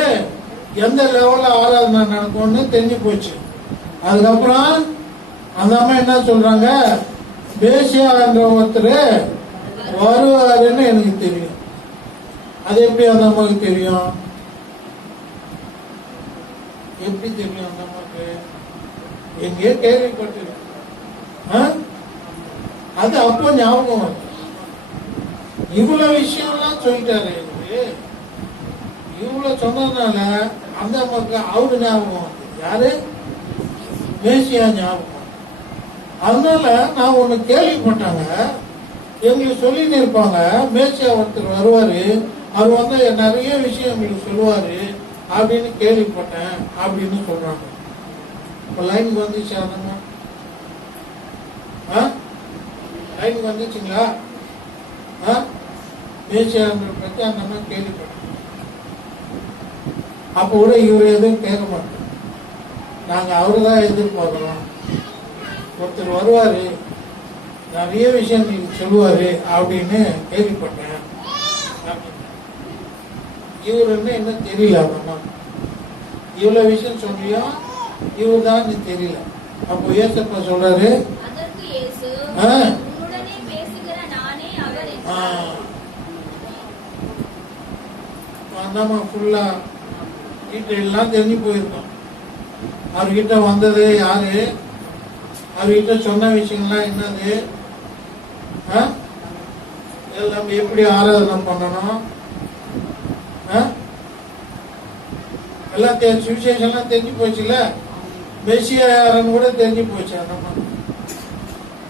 எந்த லெவல்ல ஆராதனை நடக்கும்னு தெரிஞ்சு போச்சு. அதுக்கப்புறம் அந்த அம்மா என்ன சொல்றாங்க? பேசியா என்ற ஒருத்தர் வருவாருன்னு எனக்கு தெரியும். அது எப்படி அந்த அம்மாவுக்கு தெரியும்? எப்படி தெரியும் அந்த அம்மாவுக்கு? எங்கே கேள்விப்பட்டிருக்கேன். அது அப்போ ஞாபகம் வருது. இவ்வளவு விஷயம்லாம் சொல்லிட்டாரு. இவ்வளவு சொன்னதுனால அந்த அம்மாவுக்கு அவரு ஞாபகம் வருது. யாரு? மேசியா ஞாபகம். அதனால நான் ஒண்ணு கேள்விப்பட்டாங்க, எங்களுக்கு சொல்லிட்டு இருப்பாங்க, மேசியா ஒருத்தர் வருவாரு, அவர் நிறைய விஷயம் எங்களுக்கு சொல்லுவாரு அப்படின்னு கேள்விப்பட்டேன் அப்படின்னு சொல்றாங்க. இப்ப லைனுக்கு வந்துச்சு அதம்மா? லைனுக்கு வந்துச்சுங்களா? மேசியா பத்தி அந்த அம்மா கேள்விப்பட்டேன். அப்ப கூட இவரு எதுவும் கேட்க மாட்டோம், நாங்க அவருதான் எதிர்பார்க்கிறோம். ஒருத்தர் வருவாரு, நிறைய விஷயம் நீங்க சொல்லுவாரு அப்படின்னு கேள்விப்பட்டேன். இவரு என்ன தெரியல. அம்மா இவ்வளவு விஷயம் சொல்லியும் இவர் தான் தெரியல. அப்போ ஏசப்பா சொல்றாரு, அதற்கு இயேசு உன்னுடனே பேசுகிற நானே அவர் என்றார். நம்ம ஃபுல்லா டீட்டெயில் எல்லாம் தெரிஞ்சு போயிருக்கோம். அவர்கிட்ட வந்தது யாரு, அவர்கிட்ட சொன்ன விஷயம்லாம் என்னது, எல்லாம் எப்படி ஆராதனை பண்ணணும், எல்லாம் சுவிசேஷம் எல்லாம் தெரிஞ்சு போச்சுல. மெசியா யாருன்னு கூட தெரிஞ்சு போச்சு.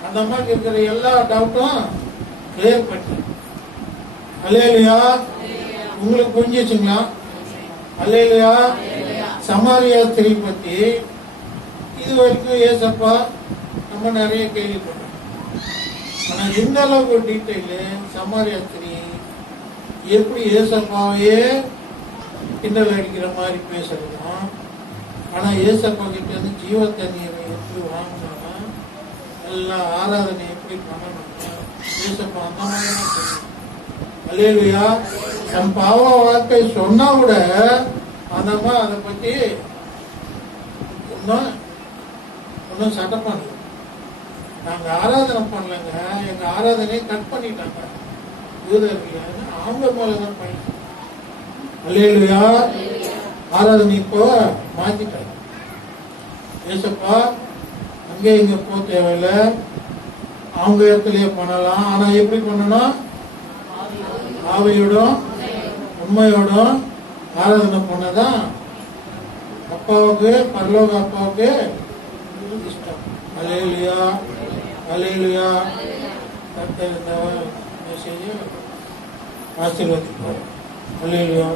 அந்த அம்மாக்கு இருக்கிற எல்லா டவுட்டும் கிளியர் பண்ணி. அல்லேலூயா. உங்களுக்கு புரிஞ்சிச்சுங்களா? அல்லேலூயா. சமாரியா ஸ்திரீ பத்தி இது வரைக்கும் ஏசப்பா நம்ம நிறைய கேள்விப்பட்டோம். ஆனா இந்த அளவுக்கு டீட்டெயிலு சமாரியா ஸ்திரீ எப்படி ஏசப்பாவையே கிண்டல் அடிக்கிற மாதிரி பேசணும். ஆனா ஏசப்பா கிட்ட இருந்து ஜீவ தண்ணீரை எப்படி வாங்கணும், எல்லா ஆராதனை எப்படி பண்ணணும், ஏசப்பா அந்த மாதிரி. அல்லேலூயா. நம் பாவ வாழ்க்கை சொன்னா கூட அந்த அம்மா அதை பத்தி ஒன்னும் சட்டம் பண்ணல. நாங்க ஆராதனை பண்ணலங்க, எங்க ஆராதனையை கட் பண்ணிட்டாங்க யூதர்கள், அவங்க மேலதான் பண்ணிட்டாங்க. அல்லேலூயா. ஆராதனை இப்போ மாத்திட்டாங்க. ஏசப்பா அங்கே இங்க போக தேவையில்லை, அவங்க இடத்துலயே பண்ணலாம். ஆனா எப்படி பண்ணணும்? ஆவியோடும் உண்மையோடும் ஆராதனை பண்ணதான் அப்பாவுக்கு, பரலோக அப்பாவுக்கு இஷ்டம். அல்லேலூயா. அல்லேலூயா. கர்த்தர் இந்த மெசேஜை ஆசீர்வதிப்பார். அல்லேலூயா.